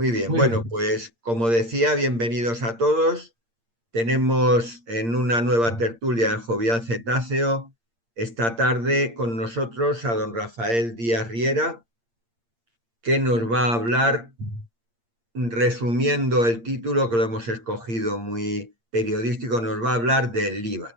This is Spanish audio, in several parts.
Muy bien, Muy bueno, bien. pues como decía, bienvenidos a todos. Tenemos en una nueva tertulia en Jovial Cetáceo esta tarde con nosotros a don Rafael Díaz Riera, que nos va a hablar, resumiendo el título que lo hemos escogido muy periodístico, nos va a hablar del Líbano.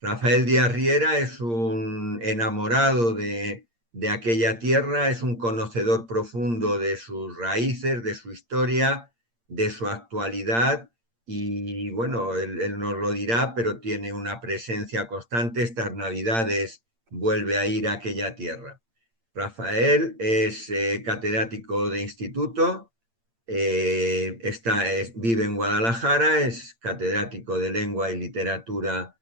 Rafael Díaz Riera es un enamorado de aquella tierra, es un conocedor profundo de sus raíces, de su historia, de su actualidad y bueno, él nos lo dirá, pero tiene una presencia constante. Estas Navidades vuelve a ir a aquella tierra. Rafael es catedrático de instituto, vive en Guadalajara, es catedrático de lengua y literatura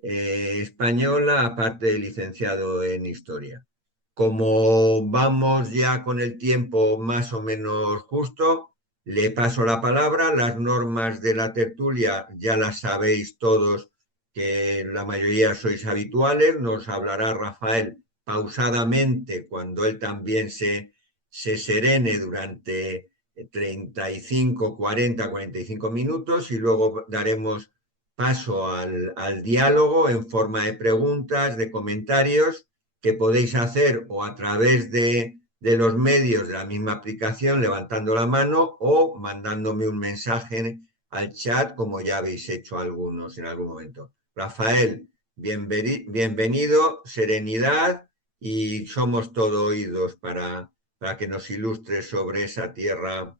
española, aparte de licenciado en historia. Como vamos ya con el tiempo más o menos justo, le paso la palabra. Las normas de la tertulia ya las sabéis todos, que la mayoría sois habituales. Nos hablará Rafael pausadamente cuando él también se serene durante 35, 40, 45 minutos y luego daremos paso al diálogo en forma de preguntas, de comentarios que podéis hacer o a través de los medios de la misma aplicación, levantando la mano o mandándome un mensaje al chat, como ya habéis hecho algunos en algún momento. Rafael, bienvenido, serenidad y somos todo oídos para que nos ilustres sobre esa tierra Muy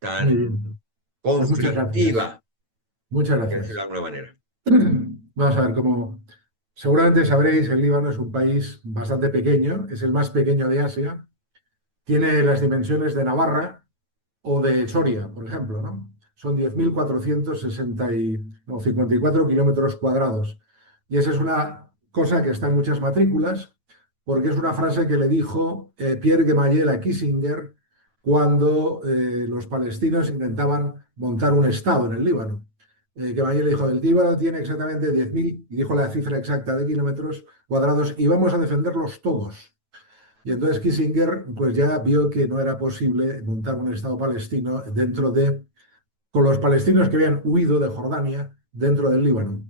tan bien. Pues muchas gracias. conflictiva, Muchas por decirlo de gracias. alguna manera. Vamos a ver, como seguramente sabréis, el Líbano es un país bastante pequeño, es el más pequeño de Asia, tiene las dimensiones de Navarra o de Soria, por ejemplo, ¿no? Son 10.460 no, 54 kilómetros cuadrados. Y esa es una cosa que está en muchas matrículas, porque es una frase que le dijo Pierre Gemayel a Kissinger cuando los palestinos intentaban montar un Estado en el Líbano. Gemayel dijo, el Líbano tiene exactamente 10.000, y dijo la cifra exacta de kilómetros cuadrados, y vamos a defenderlos todos. Y entonces Kissinger pues ya vio que no era posible montar un Estado palestino con los palestinos que habían huido de Jordania dentro del Líbano.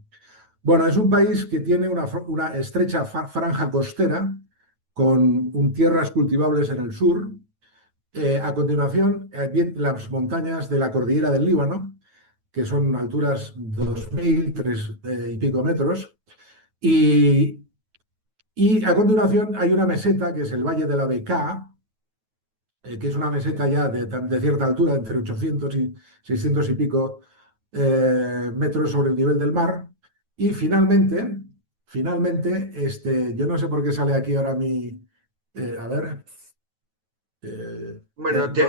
Bueno, es un país que tiene una estrecha franja costera con tierras cultivables en el sur. A continuación, las montañas de la cordillera del Líbano, que son alturas 2.000, 3 y pico metros. Y, y a continuación hay una meseta que es el Valle de la Bekaa, que es una meseta ya de cierta altura, entre 800 y 600 y pico metros sobre el nivel del mar. Y finalmente, yo no sé por qué sale aquí ahora a ver. Bueno, te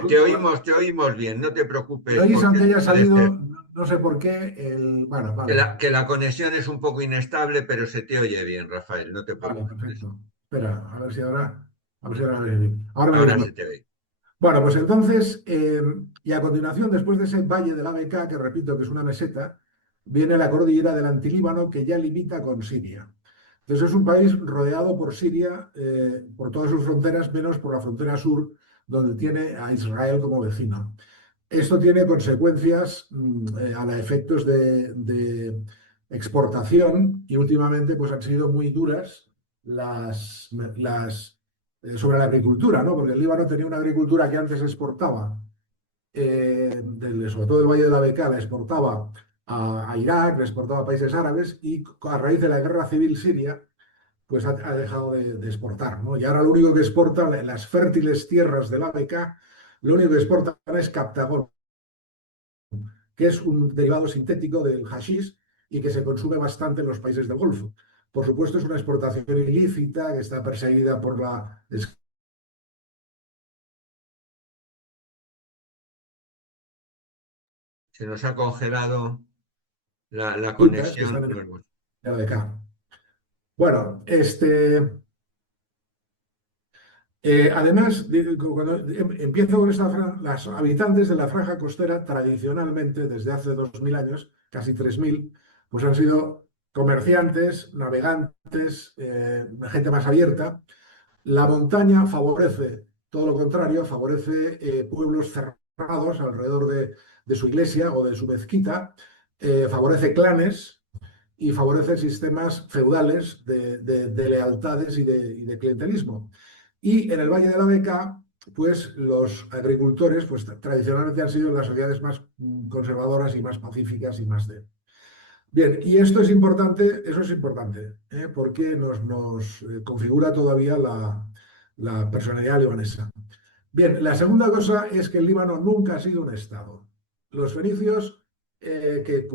oímos bien, no te ¿Me preocupes oís porque aunque haya puede salido? ser No, no sé por qué. Bueno, que vale. que la conexión es un poco inestable, pero se te oye bien, Rafael, no te Vale, preocupes por eso. perfecto. Espera, a ver si ahora me oís bien. Ahora me oís Ahora se mejor. te oye. Bueno, pues entonces, y a continuación, después de ese valle del ABK, que repito que es una meseta, viene la cordillera del Antilíbano, que ya limita con Siria. Entonces es un país rodeado por Siria, por todas sus fronteras, menos por la frontera sur, donde tiene a Israel como vecino. Esto tiene consecuencias a los efectos de exportación y últimamente pues han sido muy duras sobre la agricultura, ¿no? Porque el Líbano tenía una agricultura que antes exportaba, sobre todo el Valle de la Bekaa, la exportaba a Irak, la exportaba a países árabes y a raíz de la guerra civil siria, pues ha dejado de exportar, ¿no? Y ahora lo único que exportan las fértiles tierras de la Bekaa, lo único que exportan es Captagón, que es un derivado sintético del hashish y que se consume bastante en los países del Golfo. Por supuesto, es una exportación ilícita que está perseguida por la... Se nos ha congelado la que conexión. están en la BK. Bueno, además, cuando empiezo con las habitantes de la franja costera, tradicionalmente, desde hace 2.000 años, casi 3.000, pues han sido comerciantes, navegantes, gente más abierta. La montaña favorece todo lo contrario, favorece pueblos cerrados alrededor de su iglesia o de su mezquita, favorece clanes y favorece sistemas feudales de lealtades y de clientelismo. Y en el Valle de la Beca, pues los agricultores pues, tradicionalmente han sido las sociedades más conservadoras y más pacíficas y más de... Bien, y esto es importante, eso es importante, porque nos configura todavía la personalidad libanesa. Bien, la segunda cosa es que el Líbano nunca ha sido un estado. Los fenicios, que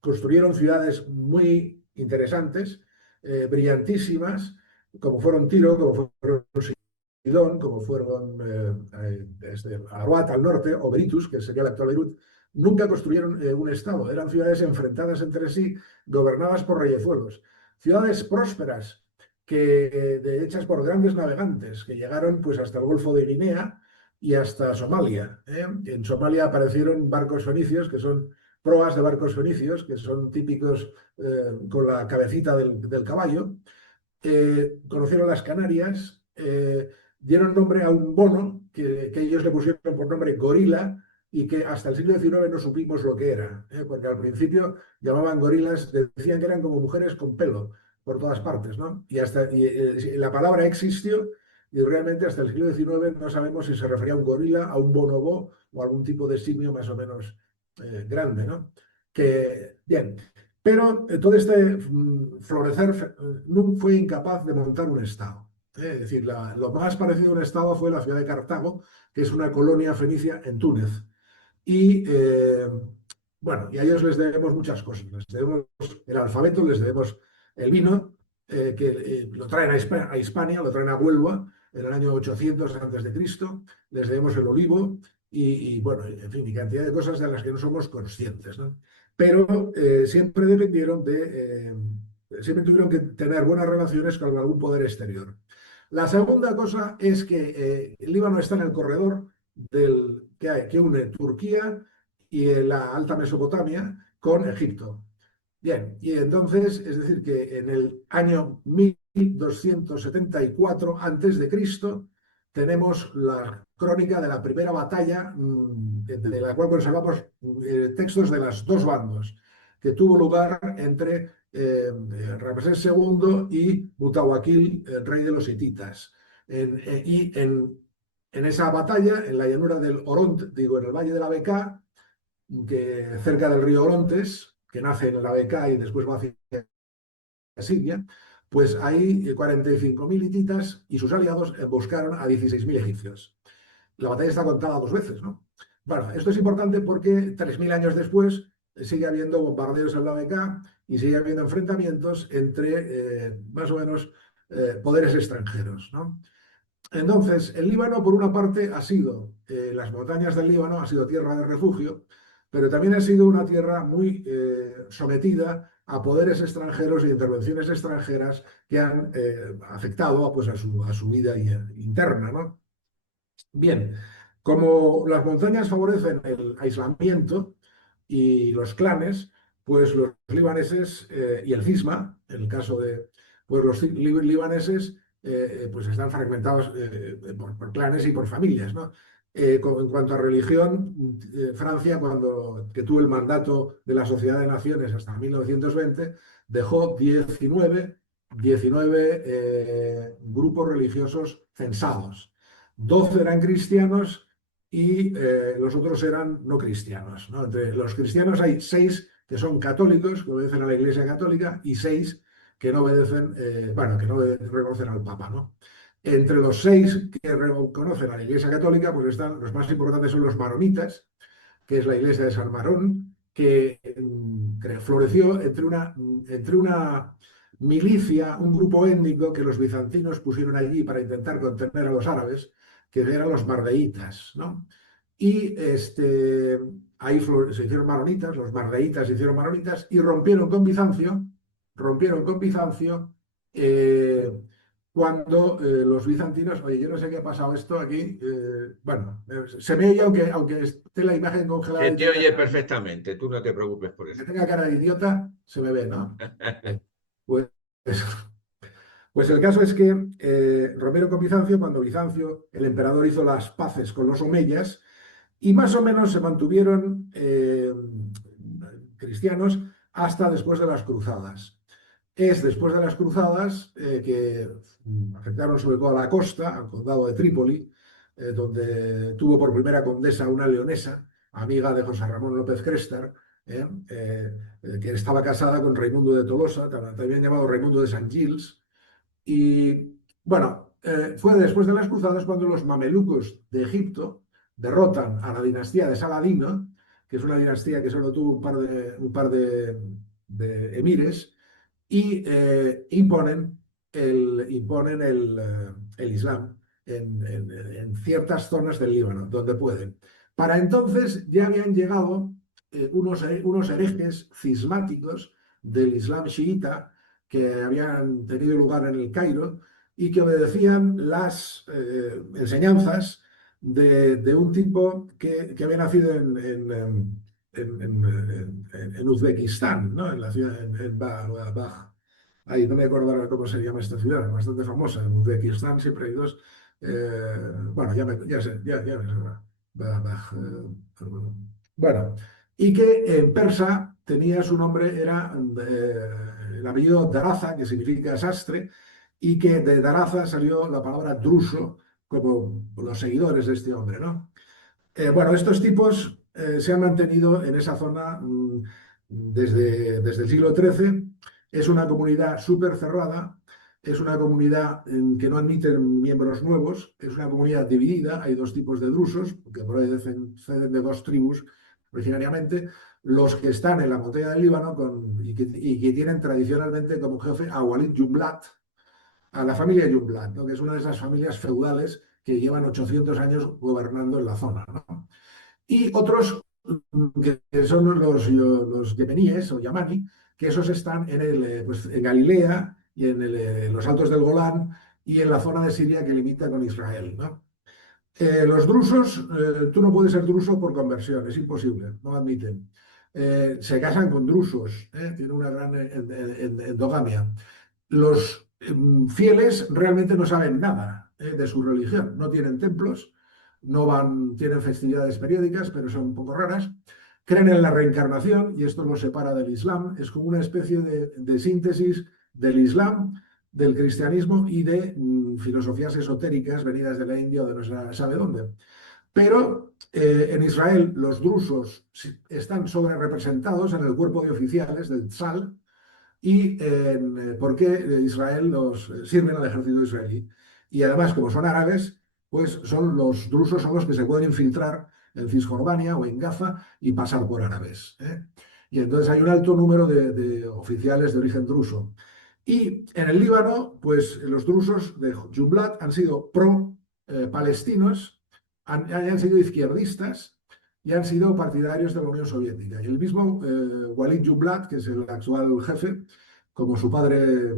construyeron ciudades muy interesantes, brillantísimas, como fueron Tiro, como fueron Sidón, como fueron Aruat al norte, o Berytus, que sería la actual Beirut, nunca construyeron un estado. Eran ciudades enfrentadas entre sí, gobernadas por reyezuelos. Ciudades prósperas, hechas por grandes navegantes que llegaron pues, hasta el Golfo de Guinea y hasta Somalia. En Somalia aparecieron barcos fenicios, que son proas de barcos fenicios, que son típicos con la cabecita del caballo. Conocieron las Canarias, dieron nombre a un bono que ellos le pusieron por nombre gorila y que hasta el siglo XIX no supimos lo que era, porque al principio llamaban gorilas, decían que eran como mujeres con pelo por todas partes, ¿no? La palabra existió y realmente hasta el siglo XIX no sabemos si se refería a un gorila, a un bonobo o a algún tipo de simio más o menos grande, ¿no? Bien, pero todo este florecer fue incapaz de montar un Estado. Es decir, lo más parecido a un Estado fue la ciudad de Cartago, que es una colonia fenicia en Túnez. Y bueno, y a ellos les debemos muchas cosas. Les debemos el alfabeto, les debemos el vino, que lo traen a Hispania, lo traen a Huelva en el año 800 a.C., les debemos el olivo bueno, en fin, y cantidad de cosas de las que no somos conscientes, ¿no? Pero siempre dependieron siempre tuvieron que tener buenas relaciones con algún poder exterior. La segunda cosa es que el Líbano está en el corredor que une Turquía y la Alta Mesopotamia con Egipto. Bien, y entonces, es decir, que en el año 1274 a.C. tenemos la crónica de la primera batalla, de la cual conservamos textos de los dos bandos, que tuvo lugar entre Ramsés II y Mutawakkil, rey de los hititas. En esa batalla, en la llanura del Oronte, digo, en el Valle de la Bekaa, cerca del río Orontes, que nace en la Bekaa y después va hacia Siria, pues hay 45.000 hititas y sus aliados emboscaron a 16.000 egipcios. La batalla está contada dos veces, ¿no? Bueno, esto es importante porque 3.000 años después sigue habiendo bombardeos en la Bekaa y sigue habiendo enfrentamientos entre más o menos poderes extranjeros, ¿no? Entonces, el Líbano, por una parte, las montañas del Líbano ha sido tierra de refugio, pero también ha sido una tierra muy sometida a poderes extranjeros e intervenciones extranjeras que han afectado pues, a su vida interna, ¿no? Bien, como las montañas favorecen el aislamiento y los clanes, pues los libaneses y el cisma, en el caso de pues los libaneses, pues están fragmentados por clanes y por familias, ¿no? En cuanto a religión, Francia, que tuvo el mandato de la Sociedad de Naciones hasta 1920, dejó 19 grupos religiosos censados. 12 eran cristianos y los otros eran no cristianos, ¿no? Entre los cristianos hay 6 que son católicos, que obedecen a la Iglesia Católica, y 6 que no obedecen, que no reconocen al Papa, ¿no? Entre los 6 que reconocen a la Iglesia Católica, pues están los más importantes son los maronitas, que es la iglesia de San Marón, que floreció entre una milicia, un grupo étnico que los bizantinos pusieron allí para intentar contener a los árabes, que eran los mardeitas, ¿no? Y ahí se hicieron maronitas, los mardeitas se hicieron maronitas y rompieron con Bizancio cuando los bizantinos, oye, yo no sé qué ha pasado esto aquí, se me oye aunque esté la imagen congelada. Se te oye perfectamente, tú no te preocupes por eso. Que tenga cara de idiota, se me ve, ¿no? Pues, Pues el caso es que Romero con Bizancio, cuando Bizancio, el emperador, hizo las paces con los omeyas, y más o menos se mantuvieron cristianos hasta después de las cruzadas. Es después de las cruzadas que afectaron sobre todo a la costa, al condado de Trípoli, donde tuvo por primera condesa una leonesa, amiga de José Ramón López Crestar, que estaba casada con Raimundo de Tolosa, también llamado Raimundo de San Gils. Y bueno, fue después de las cruzadas cuando los mamelucos de Egipto derrotan a la dinastía de Saladino, que es una dinastía que solo tuvo un par de emires, y imponen el Islam en ciertas zonas del Líbano, donde pueden. Para entonces ya habían llegado unos herejes cismáticos del Islam chiita que habían tenido lugar en el Cairo y que obedecían las enseñanzas de un tipo que había nacido en Uzbekistán, ¿no? En la ciudad, en Baj. Ahí no me acuerdo ahora cómo se llama esta ciudad, bastante famosa. En Uzbekistán siempre hay dos. Bueno, ya sé, ya me suena. Baj, bueno, y que en persa tenía su nombre, era el apellido Daraza, que significa sastre, y que de Daraza salió la palabra druso, como los seguidores de este hombre, ¿no? Bueno, estos tipos se han mantenido en esa zona desde el siglo XIII. Es una comunidad súper cerrada, es una comunidad que no admite miembros nuevos, es una comunidad dividida, hay dos tipos de drusos, que proceden de dos tribus originariamente, los que están en la montaña del Líbano y que tienen tradicionalmente como jefe a Walid Jumblat, a la familia Jumblat, ¿no? Que es una de esas familias feudales que llevan 800 años gobernando en la zona, ¿no? Y otros que son los yemeníes o yamani, que esos están pues, en Galilea y en los altos del Golán y en la zona de Siria que limita con Israel, ¿no? Los drusos, tú no puedes ser druso por conversión, es imposible, no admiten. Se casan con drusos, tienen una gran endogamia. Los fieles realmente no saben nada de su religión, no tienen templos, no van, tienen festividades periódicas, pero son un poco raras. Creen en la reencarnación y esto los separa del Islam. Es como una especie de síntesis del Islam, del cristianismo y de filosofías esotéricas venidas de la India o de no se sabe dónde. Pero en Israel los drusos están sobre representados en el cuerpo de oficiales del Tzal, y por qué Israel los sirven al ejército israelí. Y además, como son árabes, pues son los drusos son los que se pueden infiltrar en Cisjordania o en Gaza y pasar por árabes, ¿eh? Y entonces hay un alto número de oficiales de origen druso. Y en el Líbano, pues los drusos de Jumblat han sido pro-palestinos, han sido izquierdistas y han sido partidarios de la Unión Soviética. Y el mismo Walid Jumblat, que es el actual jefe, como su padre,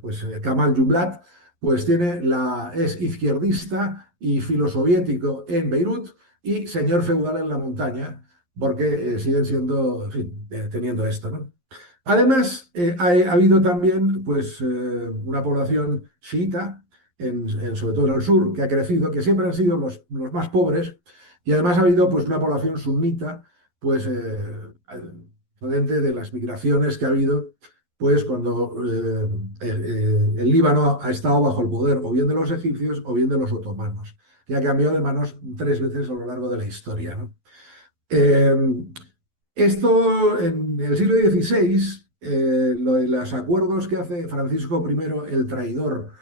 pues Kamal Jumblat, pues es izquierdista y filosoviético en Beirut y señor feudal en la montaña, porque siguen siendo, en fin, teniendo esto, ¿no? Además, ha habido también pues, una población chiita, sobre todo en el sur, que ha crecido, que siempre han sido los más pobres, y además ha habido pues, una población sunnita, pues, procedente de las migraciones que ha habido, pues cuando el Líbano ha estado bajo el poder o bien de los egipcios o bien de los otomanos, que ha cambiado de manos 3 veces a lo largo de la historia, ¿no? Eh, Esto en el siglo XVI, los acuerdos que hace Francisco I el traidor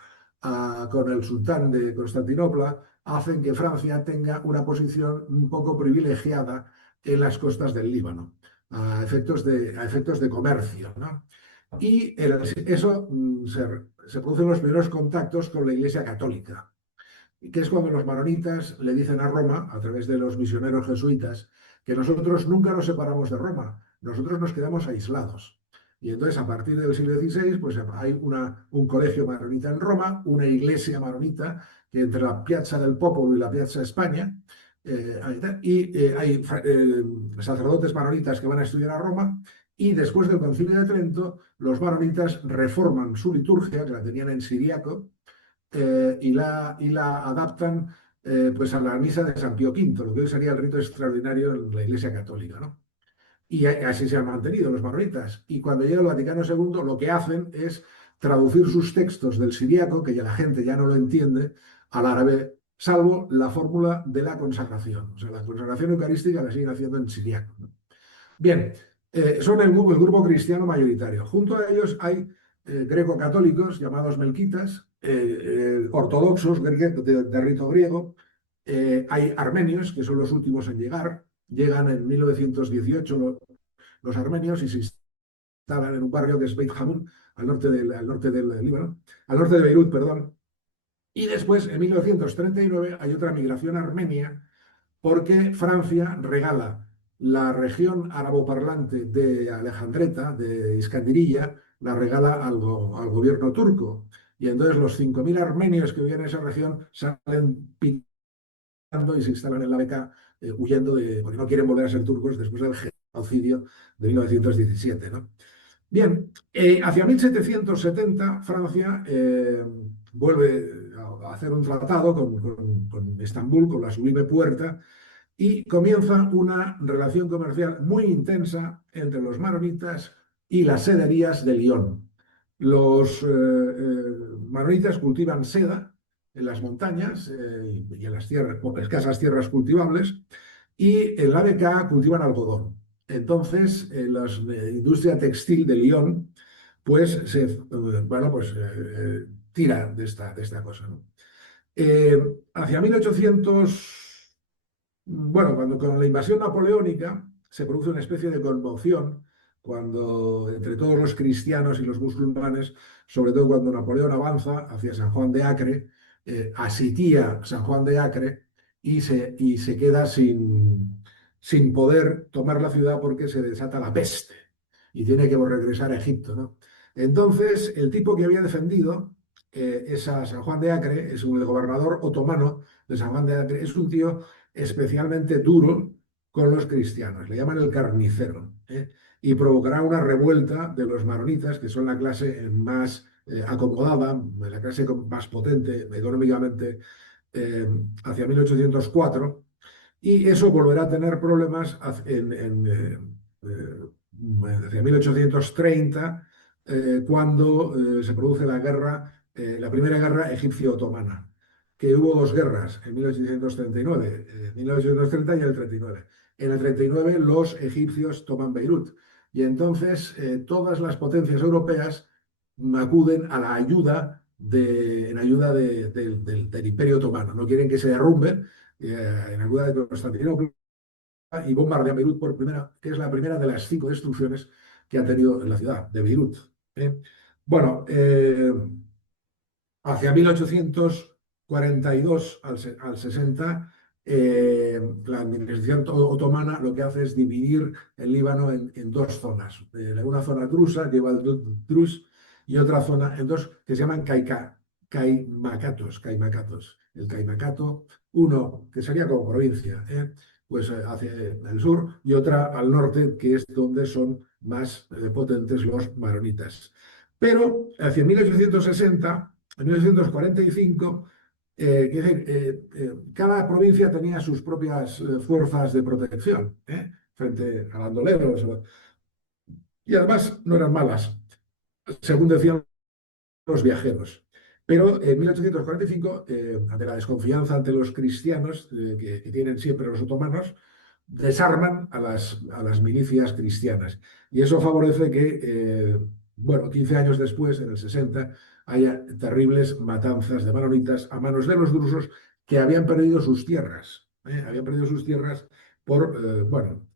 con el sultán de Constantinopla hacen que Francia tenga una posición un poco privilegiada en las costas del Líbano, a efectos de comercio, ¿no? Y eso se producen los primeros contactos con la Iglesia Católica, que es cuando los maronitas le dicen a Roma, a través de los misioneros jesuitas, que nosotros nunca nos separamos de Roma, nosotros nos quedamos aislados. Y entonces, a partir del siglo XVI, pues hay un colegio maronita en Roma, una iglesia maronita, que entre la Piazza del Popolo y la Piazza España, hay sacerdotes maronitas que van a estudiar a Roma, Y después del Concilio de Trento, los maronitas reforman su liturgia, que la tenían en siriaco, y la adaptan pues a la misa de San Pío V, lo que hoy sería el rito extraordinario en la Iglesia Católica, ¿no? Y así se han mantenido los maronitas. Y cuando llega el Vaticano II, lo que hacen es traducir sus textos del siriaco, que ya la gente ya no lo entiende, al árabe, salvo la fórmula de la consagración. O sea, la consagración eucarística la siguen haciendo en siriaco, ¿no? Bien, son el grupo cristiano mayoritario. Junto a ellos hay greco-católicos llamados melquitas, ortodoxos de rito griego, hay armenios, que son los últimos en llegar. Llegan en 1918 los armenios y se instalan en un barrio que es Beit Hamun, al norte del Líbano, al norte de Beirut, perdón. Y después, en 1939, hay otra migración armenia porque Francia regala la región araboparlante de Alejandreta, de Iskandiriyya, la regala al gobierno turco. Y entonces los 5.000 armenios que viven en esa región salen y se instalan en la beca huyendo porque no quieren volver a ser turcos después del genocidio de 1917, ¿no? Bien, hacia 1770 Francia vuelve a hacer un tratado con Estambul, con la Sublime Puerta, y comienza una relación comercial muy intensa entre los maronitas y las sederías de Lyon. Los maronitas cultivan seda en las montañas y en las tierras, escasas tierras cultivables, y en la BK cultivan algodón. Entonces, la industria textil de Lyon, pues, tira de esta cosa, ¿no? Hacia 1800, bueno, cuando con la invasión napoleónica se produce una especie de conmoción, cuando entre todos los cristianos y los musulmanes, sobre todo cuando Napoleón avanza hacia San Juan de Acre, asitía San Juan de Acre y se queda sin poder tomar la ciudad porque se desata la peste y tiene que regresar a Egipto, ¿no? Entonces, el tipo que había defendido es a San Juan de Acre, es el gobernador otomano de San Juan de Acre, es un tío especialmente duro con los cristianos, le llaman el carnicero, ¿eh? Y provocará una revuelta de los maronitas, que son la clase más acomodada, la clase más potente económicamente, eh, hacia 1804, y eso volverá a tener problemas hacia 1830, cuando se produce la primera guerra egipcio-otomana, que hubo dos guerras, en 1839, 1930 y el 39. En el 39 los egipcios toman Beirut y entonces todas las potencias europeas acuden a la ayuda en ayuda del Imperio Otomano. No quieren que se derrumbe, en ayuda de Constantinopla, y bombardean Beirut que es la primera de las 5 destrucciones que ha tenido en la ciudad de Beirut, ¿eh? Bueno, hacia 1842 al 60, la administración otomana lo que hace es dividir el Líbano en dos zonas. Una zona drusa, lleva el Drus, y otra zona en dos que se llaman Caimacatos. El Caimacato, uno que sería como provincia, pues hacia el sur, y otra al norte, que es donde son más potentes los maronitas. Pero hacia 1860, en 1945, cada provincia tenía sus propias fuerzas de protección, frente a bandoleros, y además no eran malas, según decían los viajeros. Pero en 1845, ante la desconfianza ante los cristianos que tienen siempre los otomanos, desarman a las milicias cristianas. Y eso favorece que, 15 años después, en el 60, haya terribles matanzas de maronitas a manos de los drusos, que habían perdido sus tierras. Habían perdido sus tierras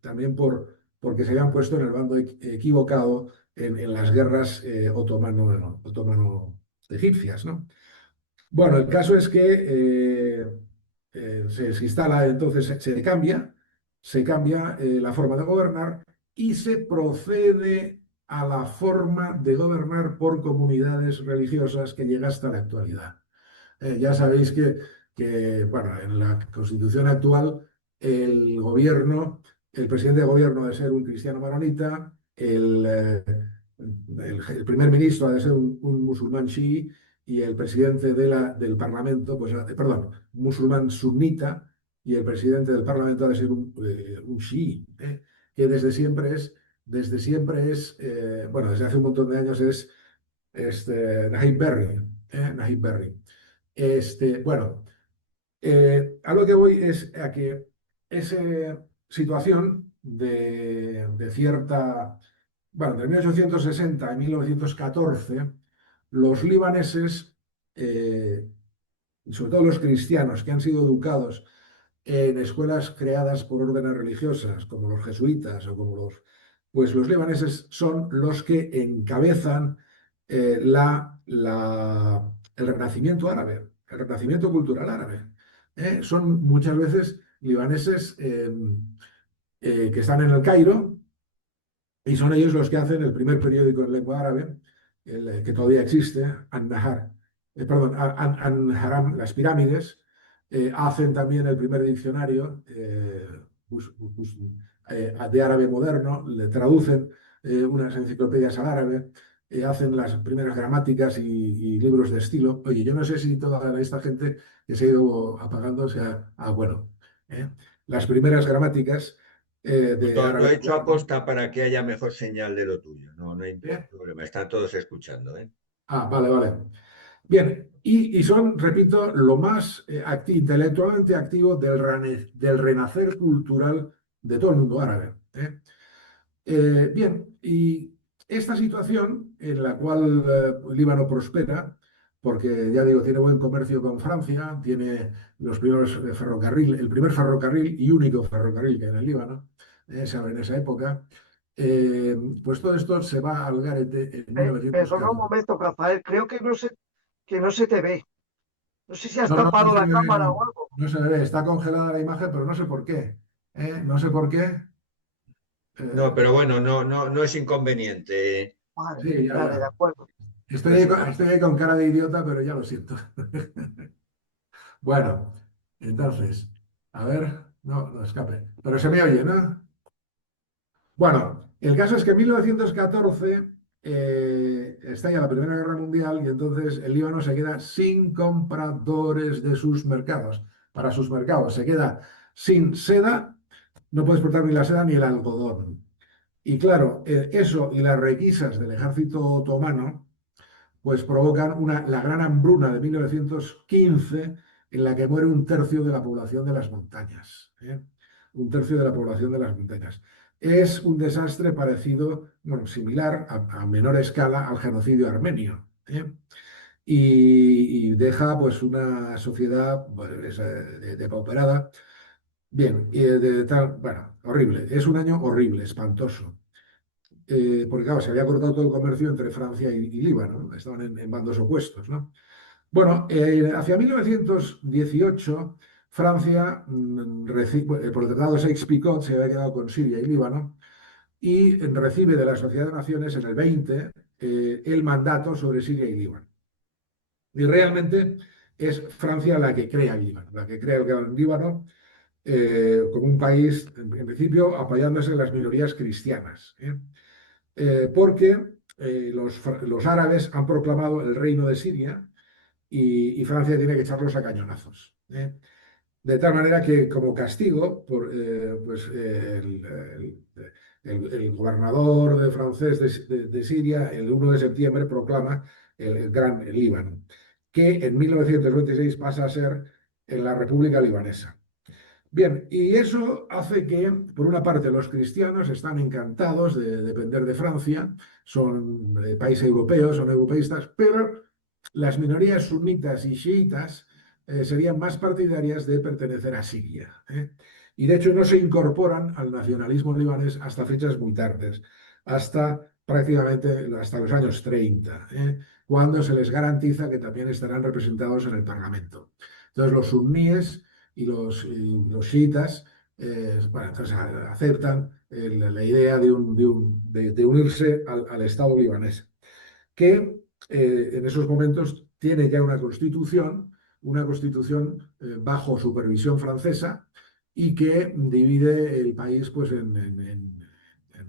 también porque se habían puesto en el bando equivocado en las guerras otomano-egipcias, ¿no? Bueno, el caso es que se instala, entonces se cambia la forma de gobernar y se procede a la forma de gobernar por comunidades religiosas que llega hasta la actualidad. Ya sabéis bueno, en la Constitución actual el presidente de gobierno debe ser un cristiano maronita, el primer ministro ha de ser un musulmán chií y el presidente del Parlamento, pues, perdón, un musulmán sunita y el presidente del Parlamento ha de ser un chií, que bueno, desde hace un montón de años es Nayib Berri, Nayib Berri. Bueno, a lo que voy es a que esa situación de cierta, bueno, de 1860 a 1914, los libaneses, sobre todo los cristianos que han sido educados en escuelas creadas por órdenes religiosas, como los jesuitas o como pues los libaneses son los que encabezan el renacimiento árabe, el renacimiento cultural árabe. Son muchas veces libaneses que están en el Cairo y son ellos los que hacen el primer periódico en lengua árabe, que todavía existe, An-Nahar, perdón, An-Haram, las pirámides. Hacen también el primer diccionario de árabe moderno, le traducen unas enciclopedias al árabe, hacen las primeras gramáticas y libros de estilo. Oye, yo no sé si toda esta gente que se ha ido apagando, o sea, bueno, las primeras gramáticas de Lo árabe he hecho moderno. aposta para que haya mejor señal de lo tuyo. No hay ¿Eh? problema. Están todos escuchando, ¿eh? Vale, vale. Bien, y son, repito, lo más intelectualmente activo del renacer cultural de todo el mundo árabe. Bien, y esta situación en la cual Líbano prospera, porque ya digo, tiene buen comercio con Francia, tiene los primeros ferrocarril, el primer ferrocarril y único ferrocarril que hay en el Líbano, en esa época, pues todo esto se va al garete en Perdona un 1914. momento, Rafael, creo que no se te ve. No sé si has No, no, no tapado se la me ve, cámara o no. algo. No se me ve. Está congelada la imagen, pero no sé por qué. No sé por qué. No, Eh, pero bueno, no es inconveniente. Vale, sí, ya, vale, de ya. acuerdo. No es Estoy ahí con cara de idiota, pero ya lo siento. Bueno, entonces, a ver, no, no escape. Pero se me oye, ¿no? Bueno, el caso es que en 1914 estalla la Primera Guerra Mundial y entonces el Líbano se queda sin compradores de sus mercados. Para sus mercados se queda sin seda, no puede exportar ni la seda ni el algodón. Y claro, eso y las requisas del ejército otomano pues provocan la gran hambruna de 1915 en la que muere un tercio de la población de las montañas. Un tercio de la población de las montañas. Es un desastre parecido, bueno, similar a menor escala al genocidio armenio. Y deja pues una sociedad pues, depauperada. Bien, bueno, horrible. Es un año horrible, espantoso. Porque claro, se había cortado todo el comercio entre Francia y Líbano, ¿no? Estaban en bandos opuestos, ¿no? Bueno, hacia 1918, Francia, por el Tratado de Sykes-Picot, se había quedado con Siria y Líbano, y recibe de la Sociedad de Naciones en el 20 el mandato sobre Siria y Líbano. Y realmente es Francia la que crea el Líbano, la que crea el Líbano como un país, en principio, apoyándose en las minorías cristianas. Porque los árabes han proclamado el reino de Siria y Francia tiene que echarlos a cañonazos. De tal manera que, como castigo, pues, el gobernador francés de Siria, el 1 de septiembre, proclama el Gran Líbano, que en 1926 pasa a ser en la República Libanesa. Bien, y eso hace que, por una parte, los cristianos están encantados de depender de Francia, son países europeos, son europeístas, pero las minorías sunitas y chiitas serían más partidarias de pertenecer a Siria. Y de hecho no se incorporan al nacionalismo libanés hasta fechas muy tardes, hasta prácticamente hasta los años 30, cuando se les garantiza que también estarán representados en el Parlamento. Entonces los suníes y los chiitas bueno, entonces aceptan la idea de unirse al Estado libanés, que en esos momentos tiene ya una constitución bajo supervisión francesa y que divide el país pues, en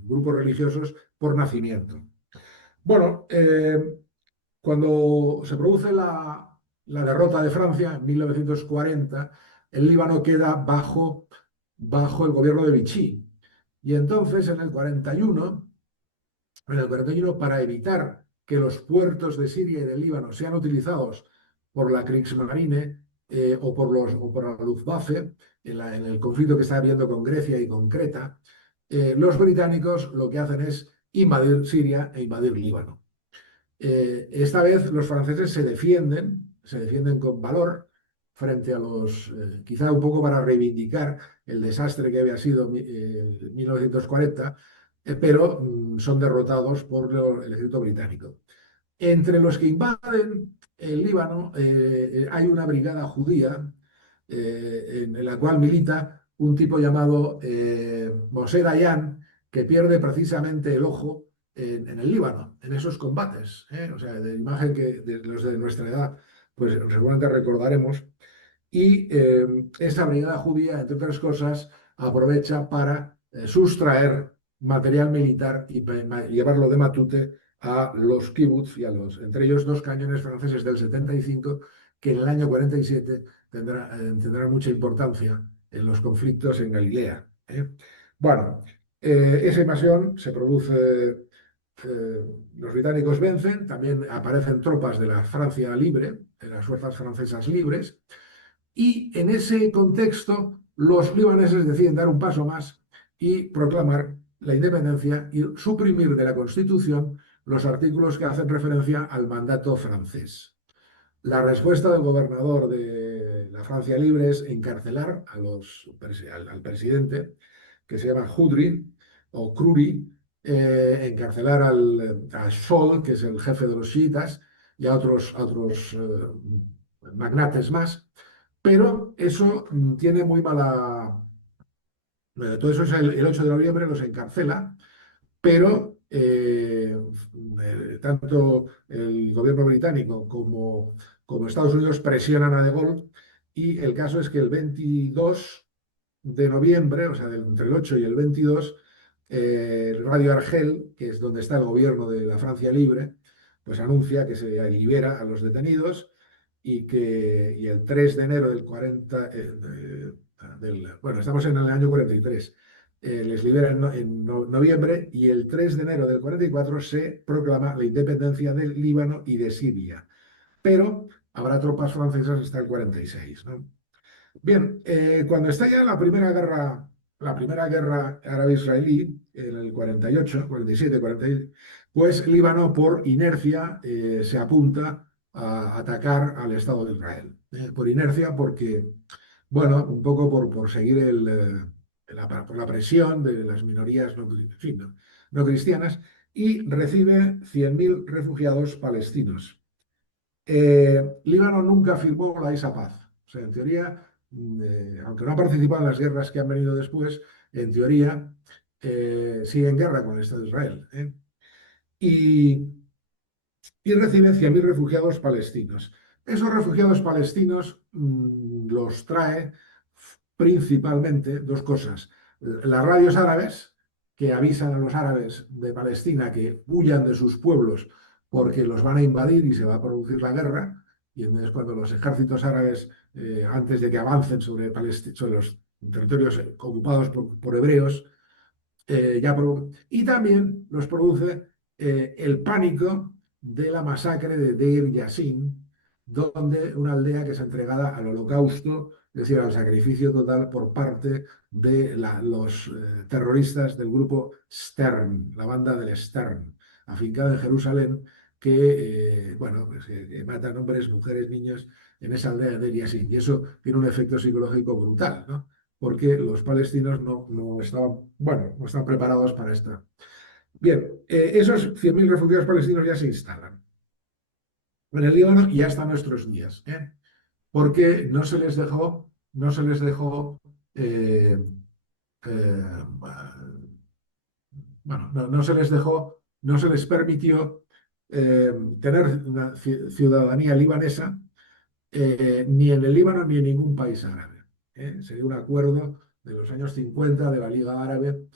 grupos religiosos por nacimiento. Bueno, cuando se produce la derrota de Francia en 1940, el Líbano queda bajo el gobierno de Vichy. Y entonces, en el 41, para evitar que los puertos de Siria y del Líbano sean utilizados por la Kriegsmarine o por la Luftwaffe en el conflicto que está habiendo con Grecia y con Creta, los británicos lo que hacen es invadir Siria e invadir Líbano. Esta vez los franceses se defienden con valor frente a quizá un poco para reivindicar el desastre que había sido 1940, pero son derrotados por el ejército británico. Entre los que invaden el Líbano hay una brigada judía en la cual milita un tipo llamado Moshe Dayan, que pierde precisamente el ojo en el Líbano, en esos combates. O sea, de imagen que los de nuestra edad, pues seguramente recordaremos. Y esa brigada judía, entre otras cosas, aprovecha para sustraer material militar y llevarlo de matute a los kibbutz entre ellos 2 cañones franceses del 75 que en el año 47 tendrán mucha importancia en los conflictos en Galilea. Bueno, esa invasión se produce, los británicos vencen, también aparecen tropas de la Francia libre, de las fuerzas francesas libres, y en ese contexto los libaneses deciden dar un paso más y proclamar la independencia y suprimir de la Constitución los artículos que hacen referencia al mandato francés. La respuesta del gobernador de la Francia Libre es encarcelar al presidente, que se llama Khudri o Kruri, encarcelar a Scholl, que es el jefe de los chiitas, y a otros magnates más, pero eso tiene muy mala... Todo eso es el 8 de noviembre, los encarcela, pero tanto el gobierno británico como Estados Unidos presionan a De Gaulle y el caso es que el 22 de noviembre, o sea, entre el 8 y el 22, Radio Argel, que es donde está el gobierno de la Francia Libre, pues anuncia que se libera a los detenidos y el 3 de enero del 40, bueno, estamos en el año 43, les liberan en noviembre y el 3 de enero del 44 se proclama la independencia del Líbano y de Siria. Pero habrá tropas francesas hasta el 46, ¿no? Bien, cuando estalla la primera guerra árabe-israelí, en el 48, 47, 48, pues Líbano por inercia se apunta a atacar al Estado de Israel. Por inercia porque, bueno, un poco por seguir por la presión de las minorías en fin, no cristianas, y recibe 100.000 refugiados palestinos. Líbano nunca firmó esa paz. O sea, en teoría, aunque no ha participado en las guerras que han venido después, en teoría sigue en guerra con el Estado de Israel. Y recibe 100.000 refugiados palestinos. Esos refugiados palestinos los trae principalmente dos cosas. Las radios árabes, que avisan a los árabes de Palestina que huyan de sus pueblos porque los van a invadir y se va a producir la guerra. Y entonces cuando los ejércitos árabes, antes de que avancen sobre los territorios ocupados por hebreos, y también los produce el pánico de la masacre de Deir Yassin, donde una aldea que es entregada al holocausto, es decir, al sacrificio total por parte de los terroristas del grupo Stern, la banda del Stern, afincada en Jerusalén, que bueno, pues, matan hombres, mujeres, niños en esa aldea de Deir Yassin. Y eso tiene un efecto psicológico brutal, ¿no? Porque los palestinos no estaban, bueno, no están preparados para esto. Bien, esos 100.000 refugiados palestinos ya se instalan en el Líbano y hasta nuestros días, porque no se les permitió tener una ciudadanía libanesa ni en el Líbano ni en ningún país árabe. Sería un acuerdo de los años 50 de la Liga Árabe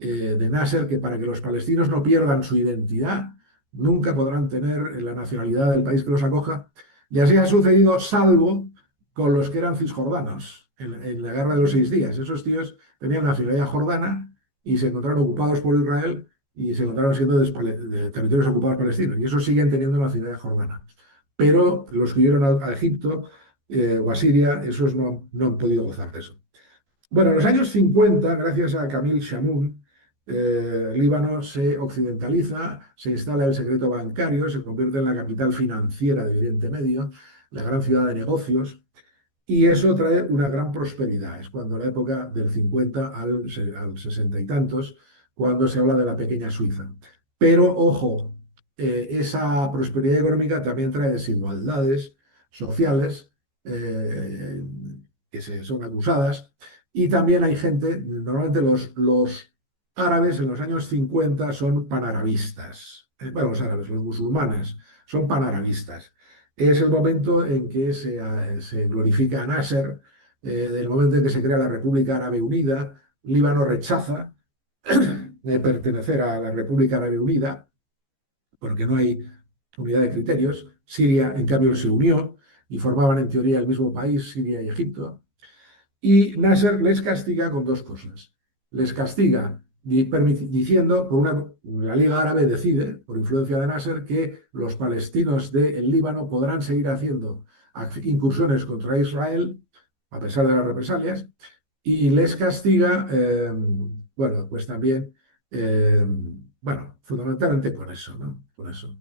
de Nasser, que para que los palestinos no pierdan su identidad, nunca podrán tener la nacionalidad del país que los acoja. Y así ha sucedido, salvo con los que eran cisjordanos en la Guerra de los 6 días. Esos tíos tenían nacionalidad jordana y se encontraron ocupados por Israel y se encontraron siendo de territorios ocupados palestinos. Y esos siguen teniendo nacionalidad jordana. Pero los que huyeron a Egipto o a Siria, esos no han podido gozar de eso. Bueno, en los años 50, gracias a Camille Chamoun, Líbano se occidentaliza, se instala el secreto bancario, se convierte en la capital financiera de Oriente Medio, la gran ciudad de negocios, y eso trae una gran prosperidad. Es cuando la época del 50 al 60 y tantos, cuando se habla de la pequeña Suiza. Pero, ojo, esa prosperidad económica también trae desigualdades sociales que son acusadas. Y también hay gente, normalmente los árabes en los años 50 son panarabistas. Bueno, los árabes, los musulmanes, son panarabistas. Es el momento en que se glorifica a Nasser, el momento en que se crea la República Árabe Unida. Líbano rechaza pertenecer a la República Árabe Unida porque no hay unidad de criterios. Siria, en cambio, se unió y formaban en teoría el mismo país, Siria y Egipto. Y Nasser les castiga con dos cosas. Les castiga diciendo, la Liga Árabe decide, por influencia de Nasser, que los palestinos del Líbano podrán seguir haciendo incursiones contra Israel, a pesar de las represalias, y les castiga, bueno, pues también, bueno, fundamentalmente con eso, ¿no? Con eso.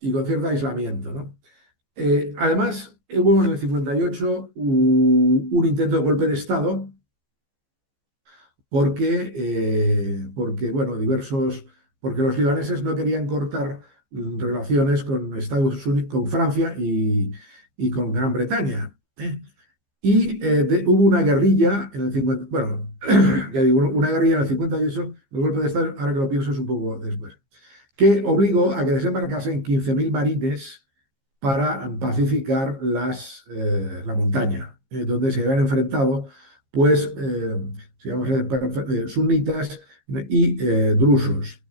Y con cierto aislamiento, ¿no? Además, hubo en el 58 un intento de golpe de Estado porque bueno, porque los libaneses no querían cortar relaciones con Estados Unidos, con Francia y con Gran Bretaña. Y hubo una guerrilla en el 50, bueno, ya digo, una guerrilla en el 58, el golpe de Estado, ahora que lo pienso es un poco después, que obligó a que desembarcasen 15.000 marines para pacificar la montaña, donde se habían enfrentado, pues, sunitas y drusos.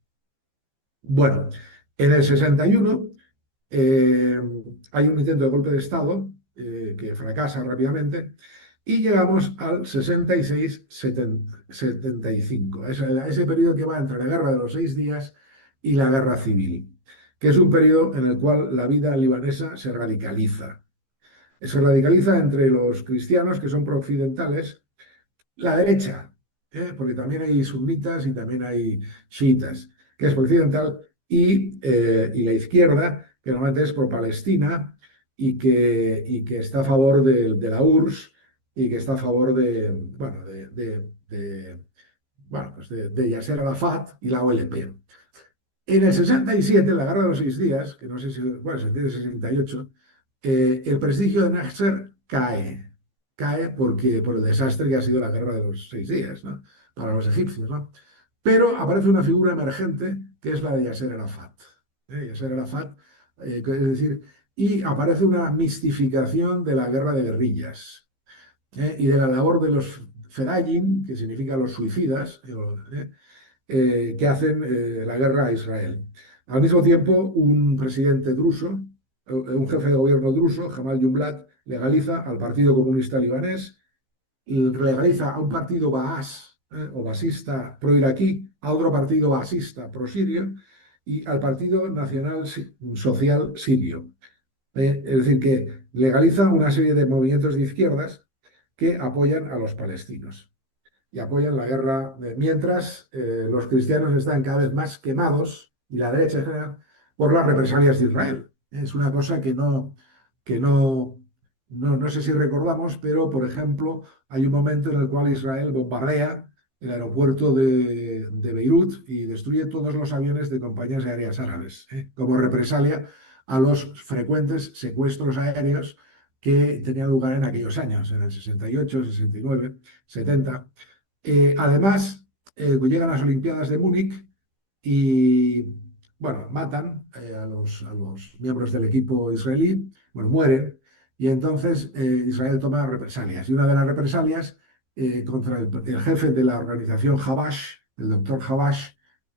Bueno, en el 61 hay un intento de golpe de Estado que fracasa rápidamente y llegamos al 66-75, ese periodo que va entre la Guerra de los 6 días y la Guerra Civil, que es un periodo en el cual la vida libanesa se radicaliza. Se radicaliza entre los cristianos, que son prooccidentales, la derecha, porque también hay sunitas y también hay chiitas, que es prooccidental, y la izquierda, que normalmente es pro-Palestina y que está a favor de la URSS y que está a favor bueno, pues de Yasser Arafat y la OLP. En el 67, la Guerra de los 6 días, que no sé si, bueno, se entiende 68, el prestigio de Nasser cae por el desastre que ha sido la Guerra de los 6 días, ¿no? Para los egipcios, ¿no? Pero aparece una figura emergente que es la de Yasser Arafat. Yasser Arafat, es decir, y aparece una mistificación de la guerra de guerrillas y de la labor de los Fedayeen, que significa los suicidas, que hacen la guerra a Israel. Al mismo tiempo, un presidente druso, un jefe de gobierno druso, Jamal Jumblat, legaliza al Partido Comunista Libanés, legaliza a un partido baás o basista pro-iraquí, a otro partido basista pro-sirio y al Partido Nacional Social Sirio. Es decir, que legaliza una serie de movimientos de izquierdas que apoyan a los palestinos y apoyan la guerra, mientras los cristianos están cada vez más quemados, y la derecha en general, por las represalias de Israel. Es una cosa no sé si recordamos, pero por ejemplo, hay un momento en el cual Israel bombardea el aeropuerto de Beirut y destruye todos los aviones de compañías aéreas árabes, como represalia a los frecuentes secuestros aéreos que tenían lugar en aquellos años, en el 68, 69, 70. Además, llegan las Olimpiadas de Múnich y, bueno, matan a los miembros del equipo israelí, bueno, mueren, y entonces Israel toma represalias. Y una de las represalias contra el jefe de la organización Habash, el doctor Habash,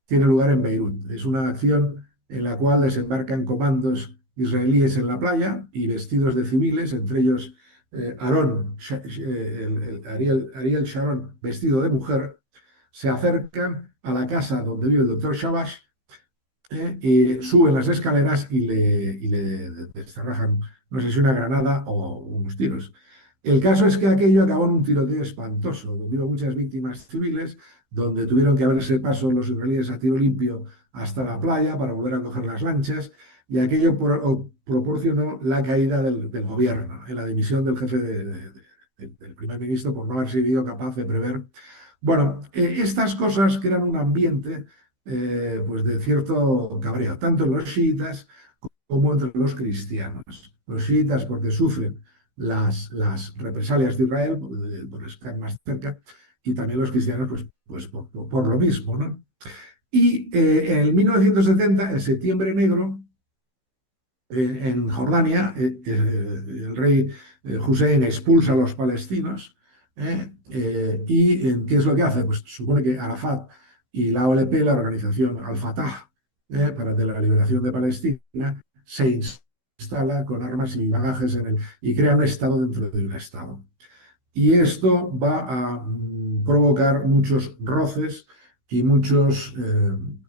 tiene lugar en Beirut. Es una acción en la cual desembarcan comandos israelíes en la playa y vestidos de civiles, entre ellos Ariel Sharon, vestido de mujer, se acercan a la casa donde vive el doctor Shabash, y suben las escaleras y le descerrajan, no sé si una granada o unos tiros. El caso es que aquello acabó en un tiroteo espantoso, donde hubo muchas víctimas civiles, donde tuvieron que abrirse paso los israelíes a tiro limpio hasta la playa para volver a coger las lanchas, y aquello proporcionó la caída del gobierno, en la dimisión del jefe del primer ministro por no haber sido capaz de prever. Bueno, estas cosas crean un ambiente pues de cierto cabreo, tanto en los chiitas como entre los cristianos. Los chiitas porque sufren las represalias de Israel, por estar más cerca, y también los cristianos pues por lo mismo, ¿no? Y en el 1970, en septiembre negro, en Jordania, el rey Hussein expulsa a los palestinos. ¿Y qué es lo que hace? Pues supone que Arafat y la OLP, la organización Al-Fatah, de la liberación de Palestina, se instala con armas y bagajes y crea un Estado dentro de un Estado. Y esto va a provocar muchos roces y muchos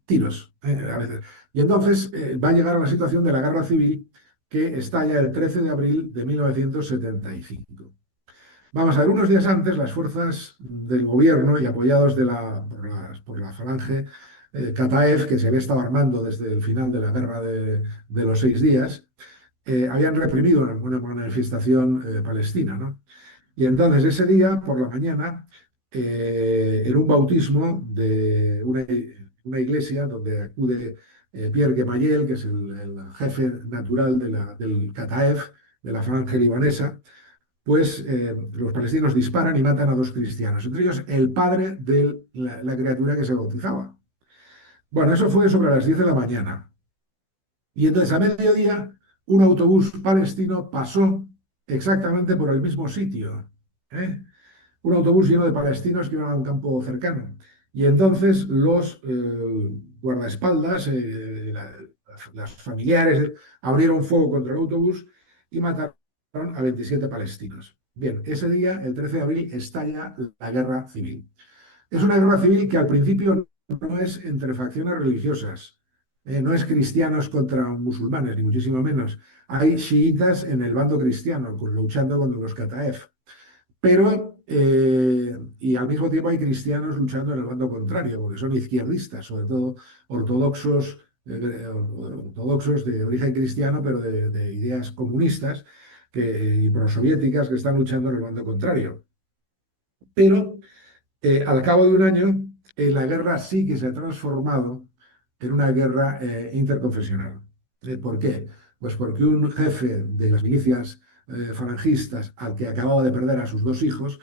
tiros, a veces. Y entonces va a llegar a la situación de la guerra civil que estalla el 13 de abril de 1975. Vamos a ver, unos días antes, las fuerzas del gobierno y apoyados por la falange Kataeb, que se había estado armando desde el final de la guerra de los 6 días, habían reprimido una manifestación palestina, ¿no? Y entonces ese día, por la mañana, en un bautismo de una iglesia donde acude Pierre Gemayel, que es el jefe natural del Kataeb, de la falange libanesa, pues los palestinos disparan y matan a 2 cristianos, entre ellos el padre de la criatura que se bautizaba. Bueno, eso fue sobre las 10 de la mañana. Y entonces a mediodía un autobús palestino pasó exactamente por el mismo sitio, ¿eh? Un autobús lleno de palestinos que iban a un campo cercano. Y entonces los guardaespaldas, las familiares, abrieron fuego contra el autobús y mataron a 27 palestinos. Bien, ese día, el 13 de abril, estalla la guerra civil. Es una guerra civil que al principio no es entre facciones religiosas, no es cristianos contra musulmanes, ni muchísimo menos. Hay chiitas en el bando cristiano, luchando contra los Kataef. Pero, y al mismo tiempo hay cristianos luchando en el bando contrario, porque son izquierdistas, sobre todo ortodoxos, ortodoxos de origen cristiano, pero de ideas comunistas y prosoviéticas que están luchando en el bando contrario. Pero al cabo de un año, la guerra sí que se ha transformado en una guerra interconfesional. ¿Por qué? Pues porque un jefe de las milicias falangistas, al que acababa de perder a sus 2 hijos,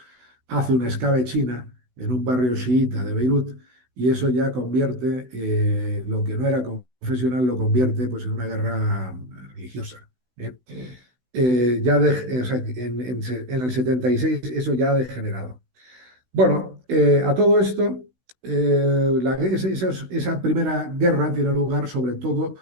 hace una escabechina en un barrio chiita de Beirut, y eso ya convierte lo que no era confesional, lo convierte pues, en una guerra religiosa. ¿Eh? O sea, en el 76 eso ya ha degenerado. Bueno, a todo esto, esa primera guerra tiene lugar sobre todo,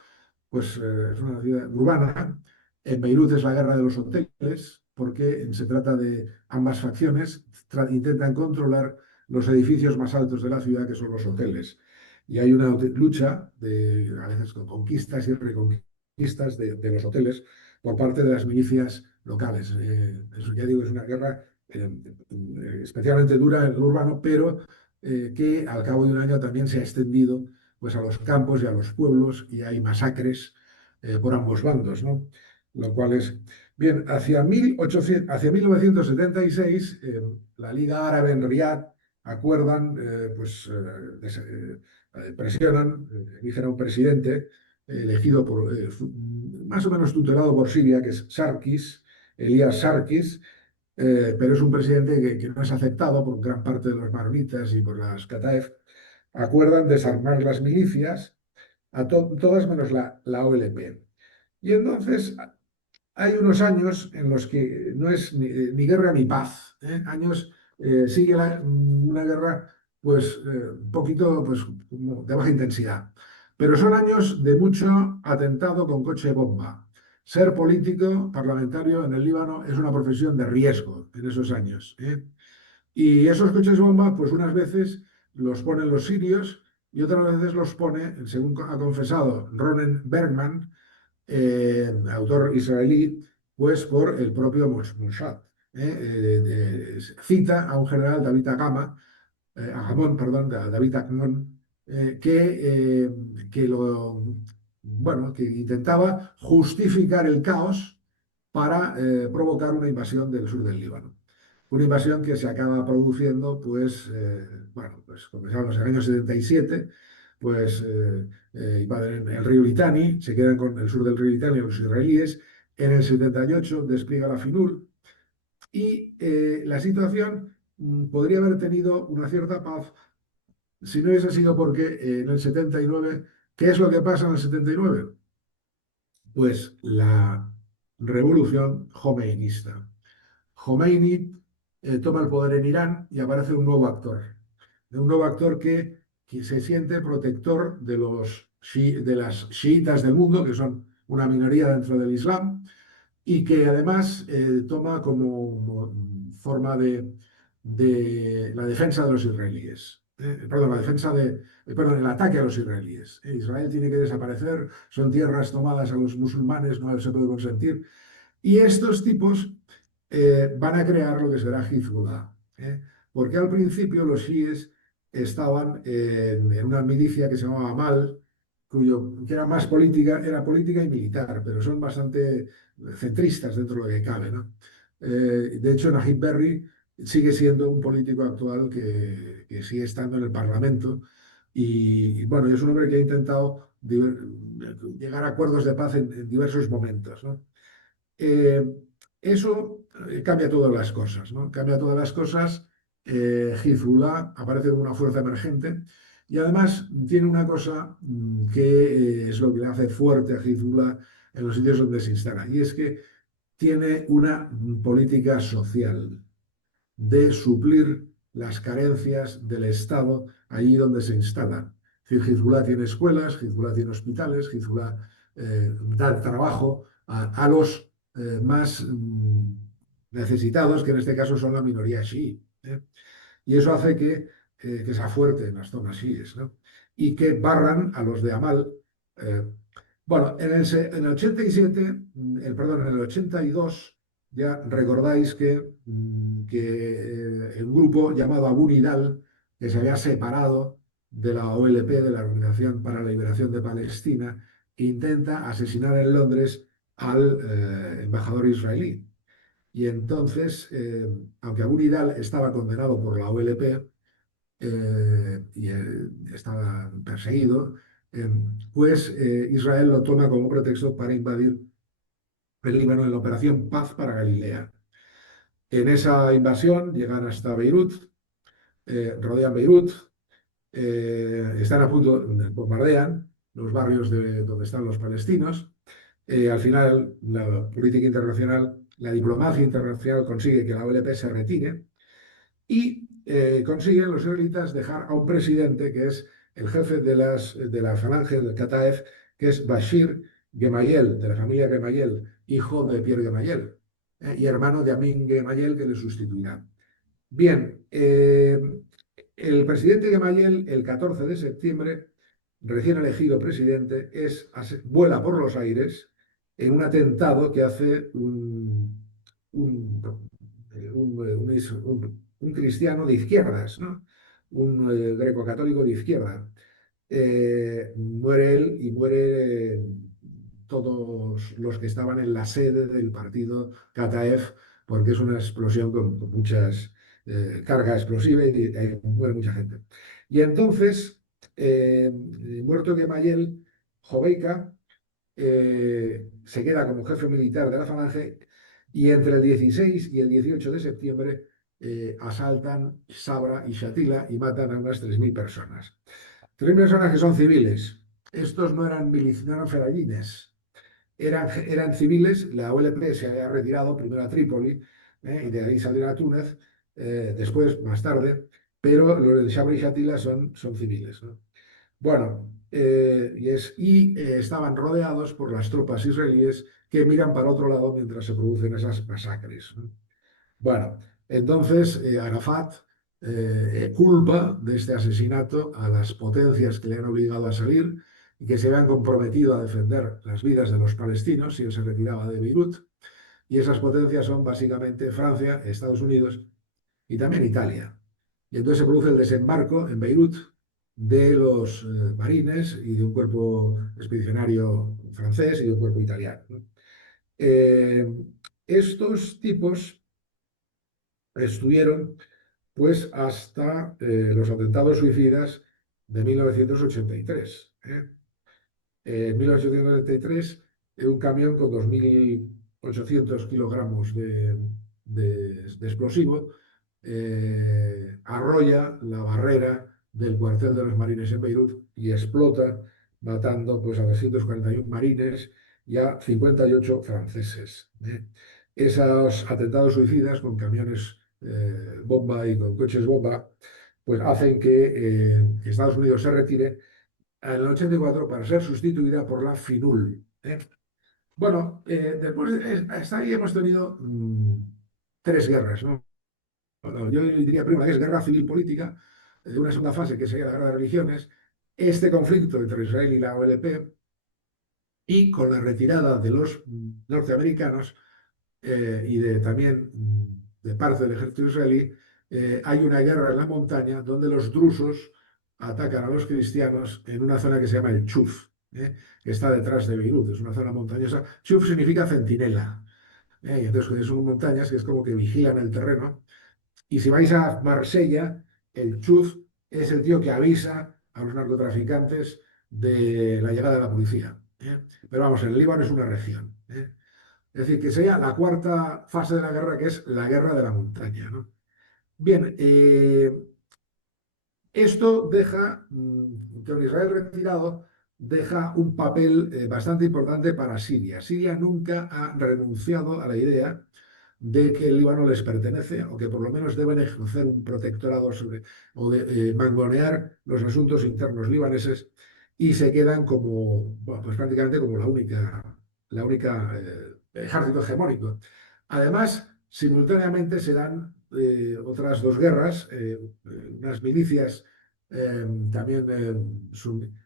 pues es una ciudad urbana. En Beirut es la guerra de los hoteles, porque se trata de ambas facciones, intentan controlar los edificios más altos de la ciudad, que son los hoteles. Y hay una lucha, a veces con conquistas y reconquistas de los hoteles por parte de las milicias locales. Eso ya digo, es una guerra especialmente dura en lo urbano, pero que al cabo de un año también se ha extendido pues, a los campos y a los pueblos, y hay masacres por ambos bandos, ¿no? Lo cual es... Bien, hacia 1976, la Liga Árabe en Riad acuerdan, presionan, eligen a un presidente elegido más o menos tutelado por Siria, que es Sarkis, Elías Sarkis, pero es un presidente que no es aceptado por gran parte de los maronitas y por las Kataef. Acuerdan desarmar las milicias, todas menos la OLP. Y entonces hay unos años en los que no es ni guerra ni paz, años sigue una guerra pues un poquito pues, como de baja intensidad. Pero son años de mucho atentado con coche bomba. Ser político parlamentario en el Líbano es una profesión de riesgo en esos años, ¿eh? Y esos coches bomba, pues unas veces los ponen los sirios y otras veces los pone, según ha confesado Ronen Bergman, autor israelí, pues por el propio Mossad. Cita a un general, David Agama, Agamón, perdón, David Agamón, que bueno, que intentaba justificar el caos para provocar una invasión del sur del Líbano. Una invasión que se acaba produciendo, pues, bueno, pues como sabemos, en el año 77, pues invaden el río Litani, se quedan con el sur del río Litani los israelíes. En el 78 despliega la FINUR y la situación podría haber tenido una cierta paz si no hubiese sido porque en el 79, ¿qué es lo que pasa en el 79? Pues la revolución jomeinista. Khomeini toma el poder en Irán y aparece un nuevo actor que se siente protector de de las chiitas del mundo, que son una minoría dentro del Islam, y que además toma como forma de la defensa de los israelíes. Perdón, la defensa perdón, el ataque a los israelíes. Israel tiene que desaparecer, son tierras tomadas a los musulmanes, no se puede consentir. Y estos tipos van a crear lo que será Hezbollah, ¿eh? Porque al principio los chiíes estaban en una milicia que se llamaba Amal, que era más política, era política y militar, pero son bastante centristas dentro de lo que cabe, ¿no? De hecho, Najib Berri sigue siendo un político actual que sigue estando en el Parlamento y, bueno, es un hombre que ha intentado llegar a acuerdos de paz en diversos momentos, ¿no? Eh, Eso cambia todas las cosas, ¿no? Cambia todas las cosas. Hezbollah aparece como una fuerza emergente y además tiene una cosa que es lo que le hace fuerte a Hezbollah en los sitios donde se instala, y es que tiene una política social de suplir las carencias del Estado allí donde se instala. Es decir, Hezbollah tiene escuelas, Hezbollah tiene hospitales, Hezbollah da trabajo a los más necesitados, que en este caso son la minoría chií, ¿eh? Y eso hace que sea fuerte en las zonas chiíes, ¿no? Y que barran a los de Amal. eh, bueno, en el 87, perdón, en el 82, ya recordáis que el grupo llamado Abu Nidal, que se había separado de la OLP, de la Organización para la Liberación de Palestina, intenta asesinar en Londres al embajador israelí. Y entonces, aunque Abu Nidal estaba condenado por la OLP, y estaba perseguido, pues Israel lo toma como pretexto para invadir el Líbano en la operación Paz para Galilea. En esa invasión llegan hasta Beirut, rodean Beirut, están a punto, bombardean los barrios donde están los palestinos. Al final, la política internacional, la diplomacia internacional consigue que la OLP se retire y consiguen los israelitas dejar a un presidente que es el jefe de la falange del Kataef, que es Bashir Gemayel, de la familia Gemayel, hijo de Pierre Gemayel, y hermano de Amin Gemayel, que le sustituirá. Bien, el presidente Gemayel, el 14 de septiembre, recién elegido presidente, vuela por los aires en un atentado que hace un cristiano de izquierdas, ¿no? Un greco-católico de izquierda. Muere él y muere todos los que estaban en la sede del partido Kataef, porque es una explosión con muchas carga explosiva y muere mucha gente. Y entonces, muerto Gemayel, Joveika se queda como jefe militar de la falange y entre el 16 y el 18 de septiembre asaltan Sabra y Shatila y matan a unas 3.000 personas. 3.000 personas que son civiles. Estos no eran ferallines, eran civiles. La OLP se había retirado primero a Trípoli y de ahí salieron a Túnez. después, más tarde, pero los del Sabra y Shatila son civiles, ¿no? Bueno, estaban rodeados por las tropas israelíes que miran para otro lado mientras se producen esas masacres, ¿no? Bueno, entonces Arafat culpa de este asesinato a las potencias que le han obligado a salir y que se habían comprometido a defender las vidas de los palestinos si él se retiraba de Beirut. Y esas potencias son básicamente Francia, Estados Unidos y también Italia. Y entonces se produce el desembarco en Beirut de los marines y de un cuerpo expedicionario francés y de un cuerpo italiano, ¿no? Eh, Estos tipos estuvieron pues hasta los atentados suicidas de 1983. En 1893, un camión con 2.800 kilogramos de explosivo arrolla la barrera del cuartel de los marines en Beirut y explota, matando pues, a 241 marines y a 58 franceses. Esos atentados suicidas con camiones bomba y con coches bomba, pues hacen que Estados Unidos se retire en el 84 para ser sustituida por la FINUL. Bueno, hasta ahí hemos tenido tres guerras, ¿no? Bueno, yo diría primero que es guerra civil política, una segunda fase que sería la guerra de religiones, este conflicto entre Israel y la OLP, y con la retirada de los norteamericanos y también de parte del ejército israelí, hay una guerra en la montaña donde los drusos atacan a los cristianos en una zona que se llama el Chuf, que está detrás de Beirut, es una zona montañosa. Chuf significa centinela, y entonces son montañas que es como que vigilan el terreno. Y si vais a Marsella, el Chuf es el tío que avisa a los narcotraficantes de la llegada de la policía. Pero vamos, el Líbano es una región. Es decir, que sería la cuarta fase de la guerra, que es la guerra de la montaña, ¿no? Bien, esto deja, con Israel retirado, deja un papel bastante importante para Siria. Siria nunca ha renunciado a la idea de que el Líbano les pertenece o que por lo menos deben ejercer un protectorado sobre, o de mangonear los asuntos internos libaneses y se quedan como, bueno, pues prácticamente como la única ejército hegemónico. Además, simultáneamente se dan otras dos guerras, unas milicias también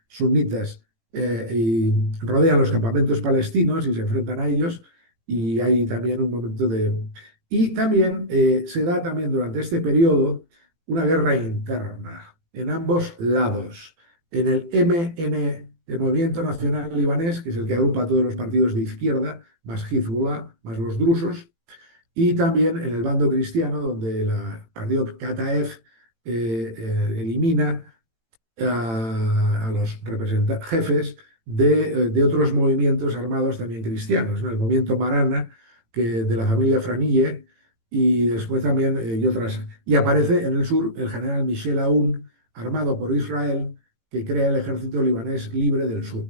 sunitas y rodean los campamentos palestinos y se enfrentan a ellos y hay también un momento de... Y también se da también durante este periodo una guerra interna en ambos lados. En el MN, el Movimiento Nacional Libanés, que es el que agrupa a todos los partidos de izquierda, más Hezbollah, más los drusos, y también en el bando cristiano, donde el partido Kataef elimina a los jefes de otros movimientos armados también cristianos, ¿no? El movimiento Marana, de la familia Franille, y después también y otras. Y aparece en el sur el general Michel Aoun, armado por Israel, que crea el ejército libanés libre del sur.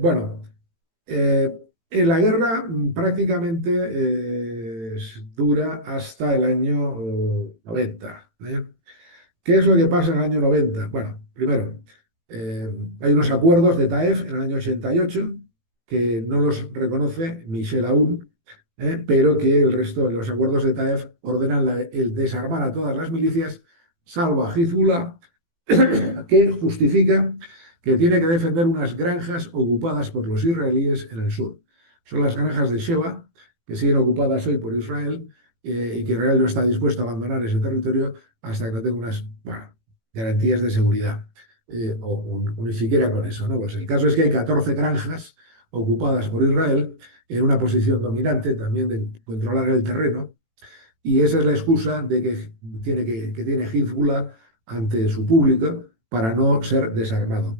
Bueno, eh, en la guerra prácticamente dura hasta el año 90. ¿Qué es lo que pasa en el año 90? Bueno, primero, hay unos acuerdos de Taef en el año 88 que no los reconoce Michel Aoun, pero que el resto de los acuerdos de Taef ordenan el desarmar a todas las milicias, salvo a Hezbollah, que justifica que tiene que defender unas granjas ocupadas por los israelíes en el sur. Son las granjas de Sheba, que siguen ocupadas hoy por Israel y que Israel no está dispuesto a abandonar ese territorio hasta que no tenga unas garantías de seguridad. O ni siquiera con eso, ¿no? Pues el caso es que hay 14 granjas ocupadas por Israel en una posición dominante también de controlar el terreno, y esa es la excusa de que tiene Hezbollah ante su público para no ser desarmado.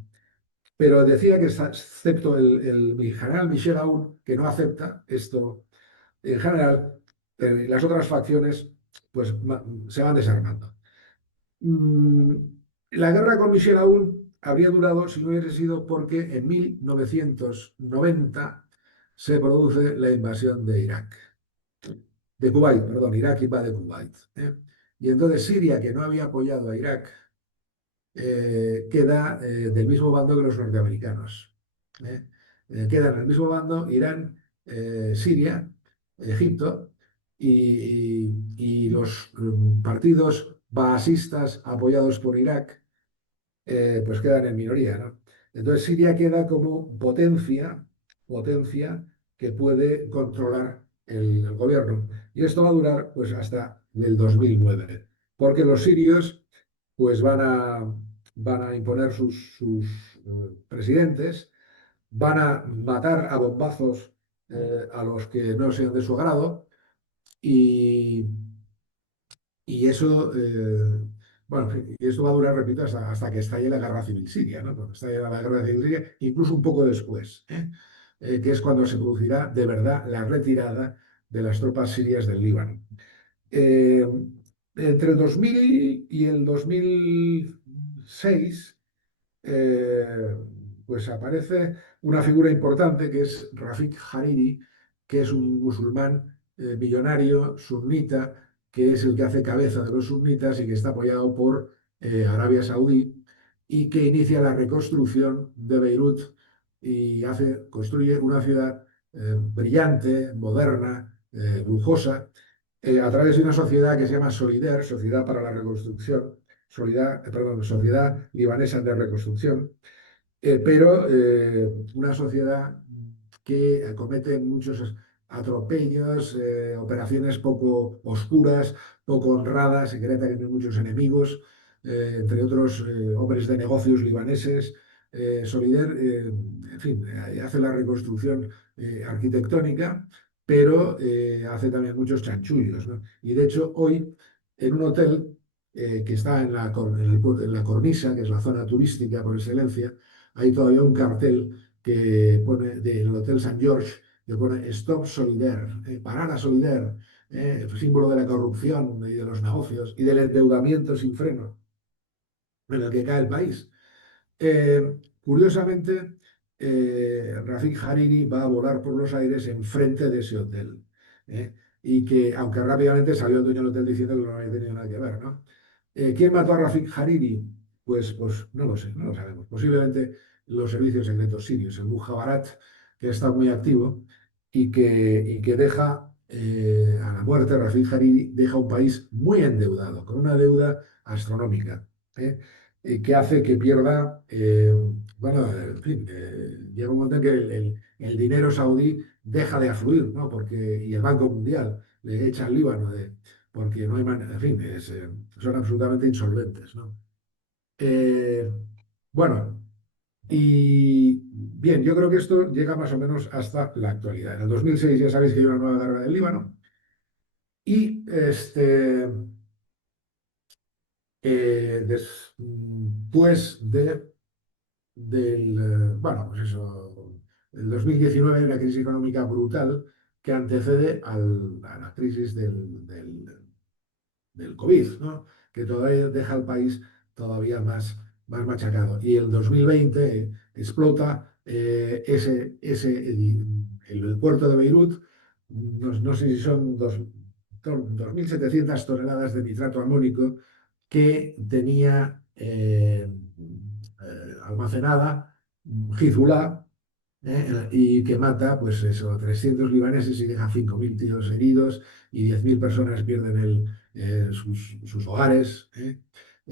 Pero decía que, excepto el general Michel Aoun, que no acepta esto en general, las otras facciones pues, se van desarmando. La guerra con Michel Aoun habría durado si no hubiese sido porque en 1990 se produce la invasión de Irak. de Kuwait, perdón, Irak invade Kuwait. Y entonces Siria, que no había apoyado a Irak, queda del mismo bando que los norteamericanos. ¿eh? Quedan en el mismo bando Irán, Siria, Egipto y los partidos baasistas apoyados por Irak pues quedan en minoría, ¿no? Entonces Siria queda como potencia que puede controlar el gobierno. Y esto va a durar pues hasta el 2009, porque los sirios pues van a imponer sus presidentes, van a matar a bombazos a los que no sean de su agrado y, y eso, bueno, en fin, y esto va a durar, repito, hasta que estalle la guerra civil siria, ¿no? Cuando estalle la guerra civil siria, incluso un poco después, que es cuando se producirá de verdad la retirada de las tropas sirias del Líbano. Eh, Entre el 2000 y el 2006, eh, pues aparece una figura importante que es Rafik Hariri, que es un musulmán millonario sunnita, que es el que hace cabeza de los sunnitas y que está apoyado por Arabia Saudí y que inicia la reconstrucción de Beirut y construye una ciudad brillante, moderna, lujosa, a través de una sociedad que se llama Solidaire, Sociedad para la Reconstrucción, perdón, Sociedad Libanesa de Reconstrucción, pero una sociedad que comete muchos atropellos, operaciones poco oscuras, poco honradas, secreta, que tiene muchos enemigos, entre otros hombres de negocios libaneses. Solidaire, en fin, hace la reconstrucción arquitectónica, pero hace también muchos chanchullos, ¿no? Y de hecho, hoy, en un hotel que está en la Cornisa, que es la zona turística por excelencia, hay todavía un cartel que pone del Hotel San George, que pone Stop Solidaire, parar a Solidaire, símbolo de la corrupción y de los negocios y del endeudamiento sin freno en el que cae el país. Curiosamente, Rafik Hariri va a volar por los aires enfrente de ese hotel. ¿eh? Y que, aunque rápidamente salió el dueño del hotel diciendo que no había tenido nada que ver, ¿no? ¿Quién mató a Rafik Hariri? Pues no lo sé, no lo sabemos. Posiblemente los servicios secretos sirios, el Mujabbarat, que está muy activo y que deja a la muerte de Rafik Hariri, deja un país muy endeudado, con una deuda astronómica. ¿eh? Que hace que pierda, bueno, en fin, llega un momento en que el dinero saudí deja de afluir, ¿no? Porque, y el Banco Mundial le echa al Líbano, porque no hay manera, en fin, son absolutamente insolventes, ¿no? Eh, bueno, y bien, yo creo que esto llega más o menos hasta la actualidad. En el 2006 ya sabéis que hay una nueva guerra del Líbano y después bueno, pues eso, el 2019 hay una crisis económica brutal que antecede a la crisis del COVID, ¿no? Que todavía deja al país todavía más machacado. Y el 2020 explota el puerto de Beirut, no sé si son 2.700 toneladas de nitrato amónico que tenía almacenada Hezbollah, y que mata, pues eso, 300 libaneses y deja 5.000 tíos heridos y 10.000 personas pierden sus hogares. Es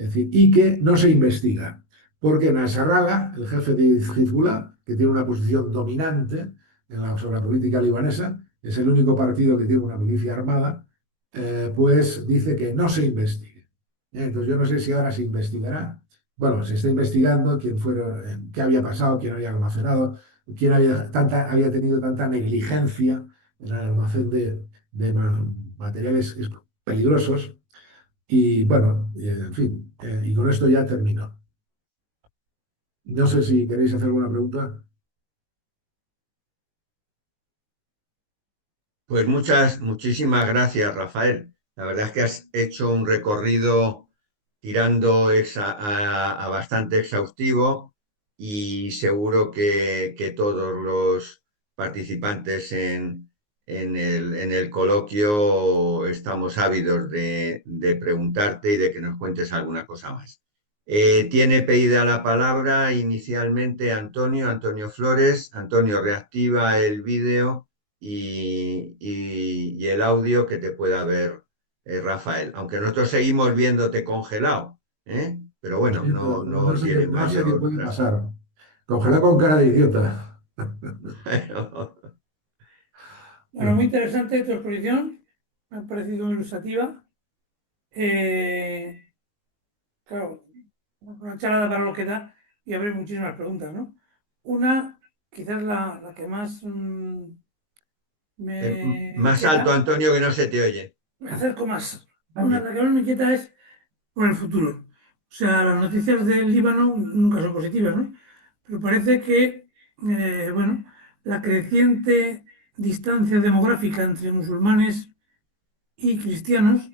decir, y que no se investiga, porque Nasrallah, el jefe de Hezbollah, que tiene una posición dominante sobre la política libanesa, es el único partido que tiene una milicia armada, pues dice que no se investigue. Entonces yo no sé si ahora se investigará. Bueno, se está investigando quién fueron, qué había pasado, quién había almacenado, quién había tenido tanta negligencia en el almacén de materiales peligrosos. Y bueno, en fin, y con esto ya termino. No sé si queréis hacer alguna pregunta. Pues muchísimas gracias, Rafael. La verdad es que has hecho un recorrido tirando a bastante exhaustivo y seguro que todos los participantes en el coloquio estamos ávidos de preguntarte y de que nos cuentes alguna cosa más. Tiene pedida la palabra inicialmente Antonio Flores. Antonio, reactiva el vídeo y el audio que te pueda ver Rafael. Aunque nosotros seguimos viéndote congelado, ¿eh? Pero Lo bueno, siento, no tiene no sé qué mayor puede trastorno. pasar. Congelado con cara de idiota. Bueno, muy interesante tu exposición, me ha parecido muy ilustrativa. Claro, una charla para lo que da y habrá muchísimas preguntas, ¿no? Una, quizás la que más me Más alto, inquieta, Antonio, que no se te oye. me acerco más. Una, la que más me inquieta es por el futuro. O sea, las noticias del Líbano nunca son positivas, ¿no? Pero parece que, bueno, la creciente distancia demográfica entre musulmanes y cristianos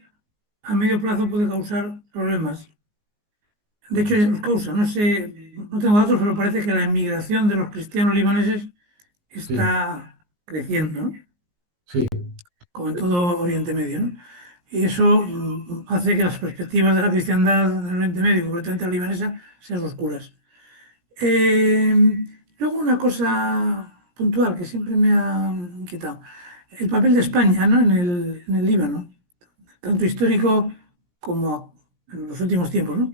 a medio plazo puede causar problemas. De hecho, ya los causa. No sé, no tengo datos, pero parece que la emigración de los cristianos libaneses Sí, está creciendo, ¿no? sí. Como en todo Oriente Medio, ¿no? Y eso hace que las perspectivas de la cristiandad en el Oriente Medio, concretamente la libanesa, sean oscuras. Eh, Luego una cosa puntual que siempre me ha inquietado. El papel de España, ¿no? En el Líbano, tanto histórico como en los últimos tiempos, ¿no?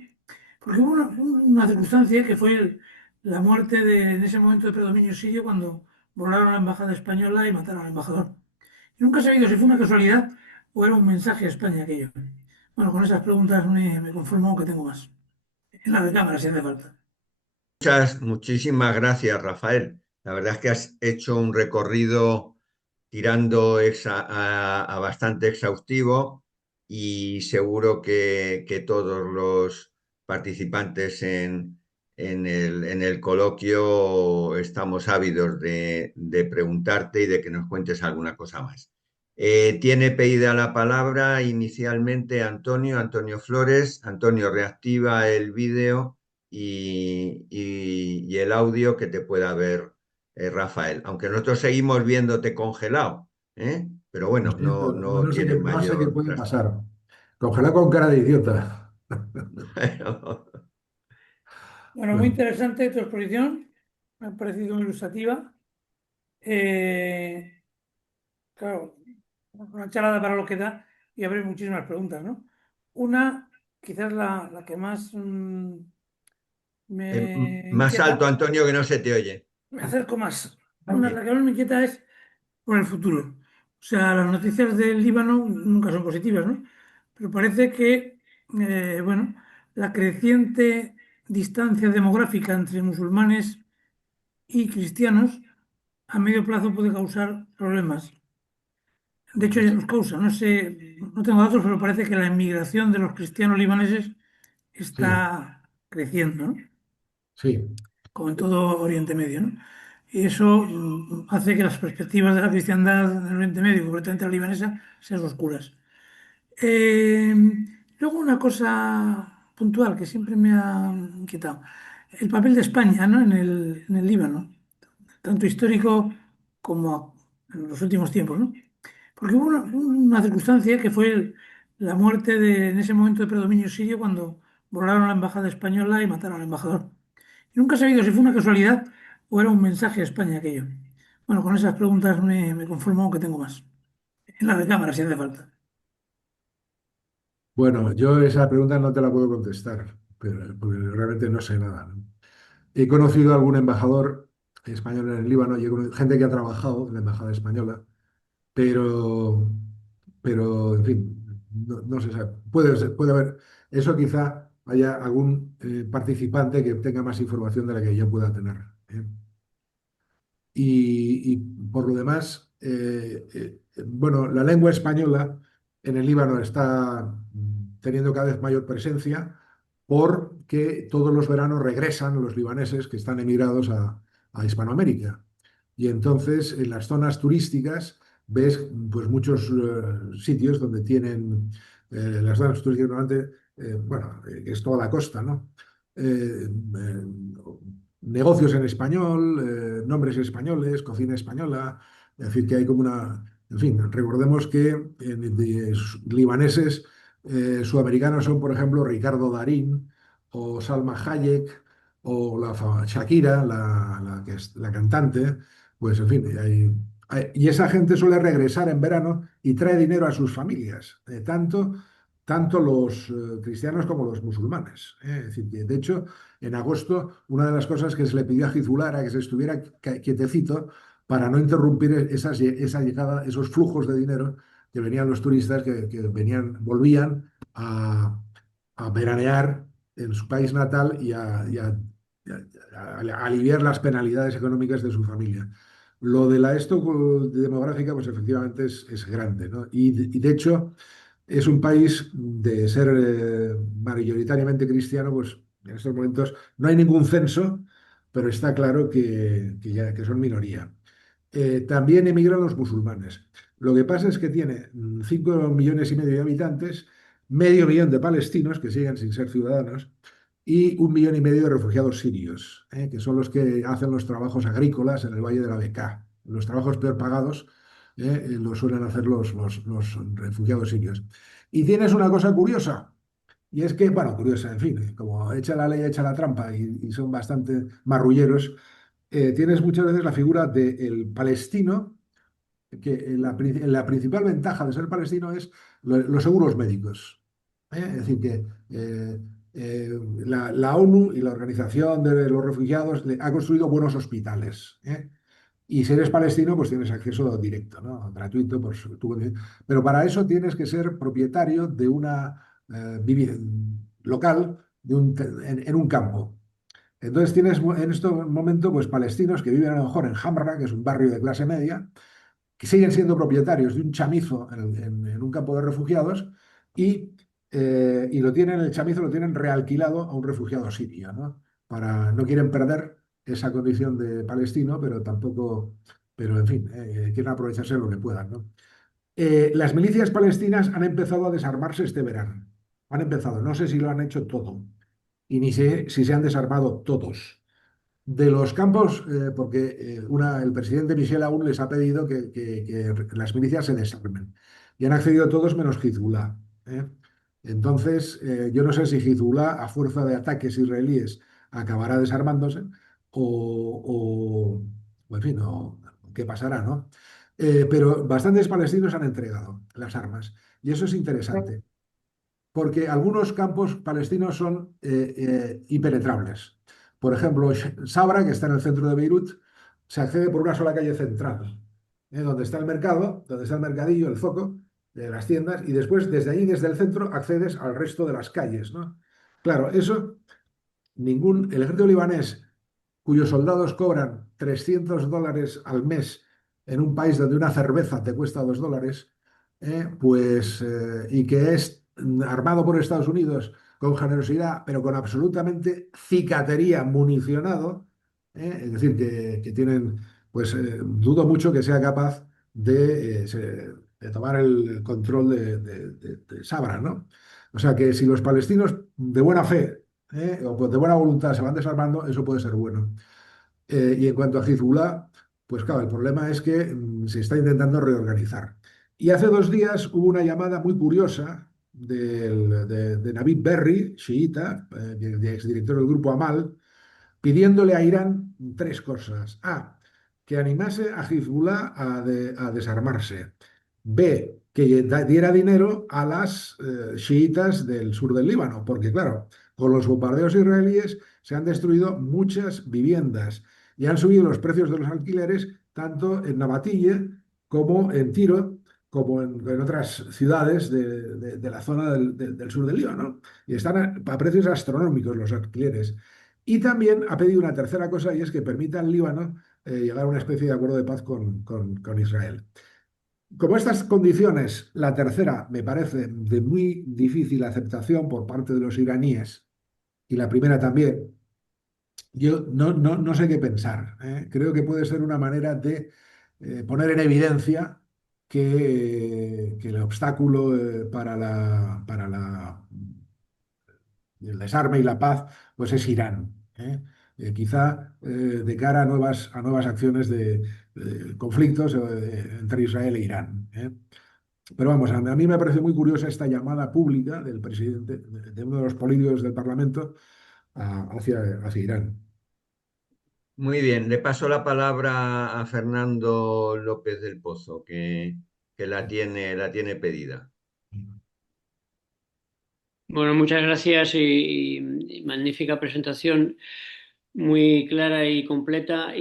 Porque hubo una circunstancia que fue la muerte en ese momento de predominio sirio cuando volaron la embajada española y mataron al embajador. Y nunca he sabido si fue una casualidad o era un mensaje a España aquello. Bueno, con esas preguntas me conformo que tengo más. En la de cámara, si hace falta. Muchísimas gracias, Rafael. La verdad es que has hecho un recorrido tirando a bastante exhaustivo y seguro que todos los participantes en el coloquio estamos ávidos de preguntarte y de que nos cuentes alguna cosa más. Tiene pedida la palabra inicialmente Antonio Flores. Antonio, reactiva el vídeo y el audio que te pueda ver Rafael. Aunque nosotros seguimos viéndote congelado, ¿eh? Pero Lo bueno, siento, no tiene no sé qué mayor puede trastorno. pasar. Congelado con cara de idiota. Bueno, muy Bueno, interesante tu exposición. Me ha parecido muy ilustrativa. Eh, claro, una charla para lo que da y habrá muchísimas preguntas, ¿no? Una, quizás la que más me Más alto, inquieta, Antonio, que no se te oye. me acerco más. Una, la que más me inquieta es por el futuro. O sea, las noticias del Líbano nunca son positivas, ¿no? Pero parece que, bueno, la creciente distancia demográfica entre musulmanes y cristianos a medio plazo puede causar problemas. De hecho, ya los causa. No sé, no tengo datos, pero parece que la emigración de los cristianos libaneses sí, está creciendo, ¿no? sí, Como en todo Oriente Medio, ¿no? Y eso hace que las perspectivas de la cristiandad en el Oriente Medio, concretamente la libanesa, sean oscuras. Eh, Luego una cosa puntual que siempre me ha inquietado. El papel de España, ¿no? En el Líbano, tanto histórico como en los últimos tiempos, ¿no? Porque hubo una circunstancia que fue la muerte en ese momento de predominio sirio cuando volaron la embajada española y mataron al embajador. Y nunca he sabido si fue una casualidad o era un mensaje a España aquello. Bueno, con esas preguntas me conformo que tengo más. En la de cámara, si hace falta. bueno, yo esa pregunta no te la puedo contestar, pero, porque realmente no sé nada, ¿no? He conocido a algún embajador español en el Líbano y gente que ha trabajado en la embajada española, pero, pero en fin, no se sabe. Puede haber, eso quizá haya algún participante que tenga más información de la que yo pueda tener, ¿eh? Y por lo demás, bueno, la lengua española en el Líbano está teniendo cada vez mayor presencia porque todos los veranos regresan los libaneses que están emigrados a Hispanoamérica. Y entonces en las zonas turísticas ves pues muchos sitios donde tienen las zonas turísticas normalmente, bueno, que es toda la costa, ¿no? Negocios en español, nombres españoles, cocina española, es decir, que hay como una En fin, recordemos que libaneses sudamericanos son, por ejemplo, Ricardo Darín o Salma Hayek o Shakira, que es la cantante. Pues, en fin, y esa gente suele regresar en verano y trae dinero a sus familias, tanto los cristianos como los musulmanes. Es decir, que de hecho, en agosto, una de las cosas que se le pidió a Hezbollah era que se estuviera quietecito para no interrumpir esa llegada, esos flujos de dinero que venían los turistas que volvían a veranear en su país natal y a aliviar las penalidades económicas de su familia. Lo de esto demográfica, pues efectivamente es grande, ¿no? Y de hecho es un país de ser mayoritariamente cristiano, pues en estos momentos no hay ningún censo, pero está claro que son minoría. También emigran los musulmanes. Lo que pasa es que tiene 5,5 millones de habitantes, medio millón de palestinos que siguen sin ser ciudadanos y 1,5 millones de refugiados sirios, que son los que hacen los trabajos agrícolas en el Valle de la Bekaa. Los trabajos peor pagados los suelen hacer los refugiados sirios. Y tienes una cosa curiosa, y es que, bueno, curiosa, en fin, como echa la ley, echa la trampa y son bastante marrulleros. Tienes muchas veces la figura del palestino, que la principal ventaja de ser palestino es los seguros médicos. Es decir, que la ONU y la Organización de los Refugiados ha construido buenos hospitales. Y si eres palestino, pues tienes acceso directo, ¿no? Gratuito. Pero para eso tienes que ser propietario de una local en un campo. Entonces tienes en este momento pues palestinos que viven a lo mejor en Hamra, que es un barrio de clase media, que siguen siendo propietarios de un chamizo en un campo de refugiados y el chamizo lo tienen realquilado a un refugiado sirio, ¿no? No quieren perder esa condición de palestino, pero tampoco, pero en fin, quieren aprovecharse lo que puedan, ¿no? Las milicias palestinas han empezado a desarmarse este verano. Han empezado, no sé si lo han hecho todo y ni sé si se han desarmado todos. De los campos, porque el presidente Michel Aoun les ha pedido que las milicias se desarmen. Y han accedido todos menos Hezbollah. Entonces, yo no sé si Hezbollah, a fuerza de ataques israelíes, acabará desarmándose o, en fin, qué pasará, ¿no? Pero bastantes palestinos han entregado las armas. Y eso es interesante porque algunos campos palestinos son impenetrables. Por ejemplo, Sabra, que está en el centro de Beirut, se accede por una sola calle central, donde está el mercado, donde está el mercadillo, el foco de las tiendas, y después desde allí, desde el centro, accedes al resto de las calles, ¿no? Claro, eso el ejército libanés, cuyos soldados cobran $300 al mes en un país donde una cerveza te cuesta $2, y que es armado por Estados Unidos con generosidad, pero con absolutamente cicatería, municionado, es decir, que tienen, pues dudo mucho que sea capaz de tomar el control de Sabra, ¿no? O sea que si los palestinos de buena fe o pues de buena voluntad se van desarmando, eso puede ser bueno. Y en cuanto a Hezbollah, pues claro, el problema es que se está intentando reorganizar. Y hace 2 días hubo una llamada muy curiosa de Navid Berri, chiita, exdirector del grupo Amal, pidiéndole a Irán 3 cosas. A, que animase a Hezbollah a desarmarse. B, que diera dinero a las chiitas del sur del Líbano, porque claro, con los bombardeos israelíes se han destruido muchas viviendas y han subido los precios de los alquileres tanto en Nabatille como en Tiro, como en otras ciudades de la zona del sur del Líbano. Y están a precios astronómicos los alquileres. Y también ha pedido una tercera cosa y es que permita al Líbano llegar a una especie de acuerdo de paz con Israel. Como estas condiciones, la tercera me parece de muy difícil aceptación por parte de los iraníes y la primera también, yo no sé qué pensar. Creo que puede ser una manera de poner en evidencia que el obstáculo el desarme y la paz, pues es Irán. Quizá de cara a nuevas acciones de conflictos entre Israel e Irán. Pero vamos, a mí me parece muy curiosa esta llamada pública del presidente, de uno de los políticos del Parlamento hacia Irán. Muy bien, le paso la palabra a Fernando López del Pozo, que la tiene pedida. Bueno, muchas gracias y magnífica presentación, muy clara y completa.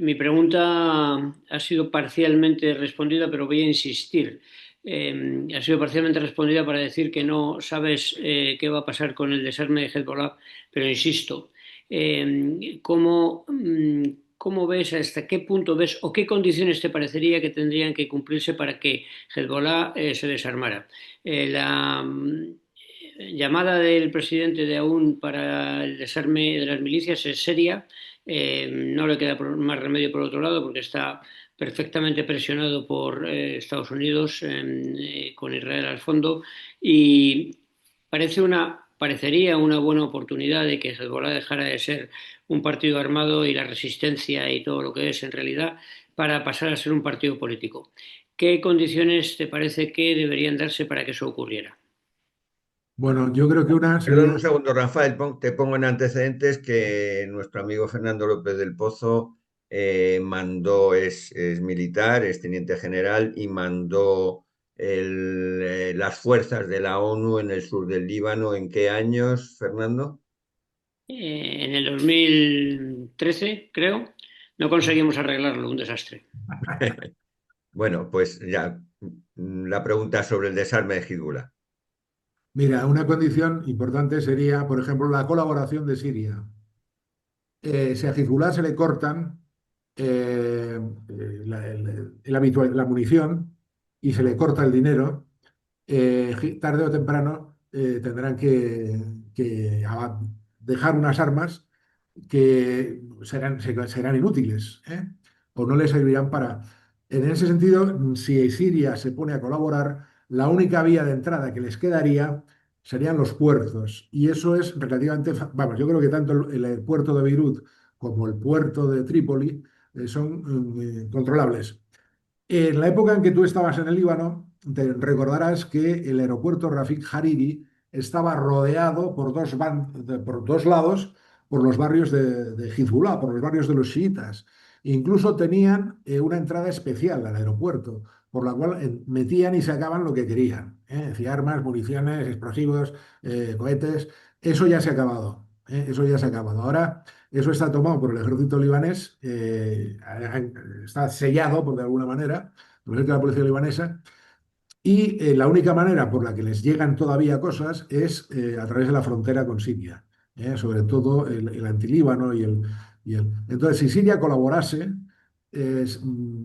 Mi pregunta ha sido parcialmente respondida, pero voy a insistir. Ha sido parcialmente respondida para decir que no sabes qué va a pasar con el desarme de Hezbollah, pero insisto, ¿cómo ves, hasta qué punto ves o qué condiciones te parecería que tendrían que cumplirse para que Hezbollah se desarmara? La llamada del presidente de AUN para el desarme de las milicias es seria. No le queda más remedio por otro lado porque está perfectamente presionado por Estados Unidos con Israel al fondo y parecería una buena oportunidad de que Hezbollah dejara de ser un partido armado y la resistencia y todo lo que es en realidad para pasar a ser un partido político. ¿Qué condiciones te parece que deberían darse para que eso ocurriera? Bueno, yo creo que una Perdón sería, un segundo, Rafael, te pongo en antecedentes que nuestro amigo Fernando López del Pozo es militar, es teniente general y mandó las fuerzas de la ONU en el sur del Líbano. ¿En qué años, Fernando? En el 2013, creo, no conseguimos arreglarlo, un desastre. Bueno, pues ya, la pregunta sobre el desarme de Hezbollah. mira, una condición importante sería, por ejemplo, la colaboración de Siria. Si a Hezbollah se le cortan la munición y se le corta el dinero, tarde o temprano tendrán que dejar unas armas que serán inútiles, o no les servirán para... En ese sentido, si Siria se pone a colaborar, la única vía de entrada que les quedaría serían los puertos. Y eso es relativamente... Vamos, yo creo que tanto el puerto de Beirut como el puerto de Trípoli son controlables. En la época en que tú estabas en el Líbano, te recordarás que el aeropuerto Rafik Hariri estaba rodeado por dos lados por los barrios de Hezbollah, por los barrios de los chiitas. Incluso tenían una entrada especial al aeropuerto, por la cual metían y sacaban lo que querían. Es decir, armas, municiones, explosivos, cohetes. Eso ya se ha acabado. Eso ya se ha acabado. Ahora eso está tomado por el ejército libanés, está sellado, por de alguna manera, por el ejército de la policía libanesa, y la única manera por la que les llegan todavía cosas es a través de la frontera con Siria, sobre todo el antilíbano Entonces, si Siria colaborase,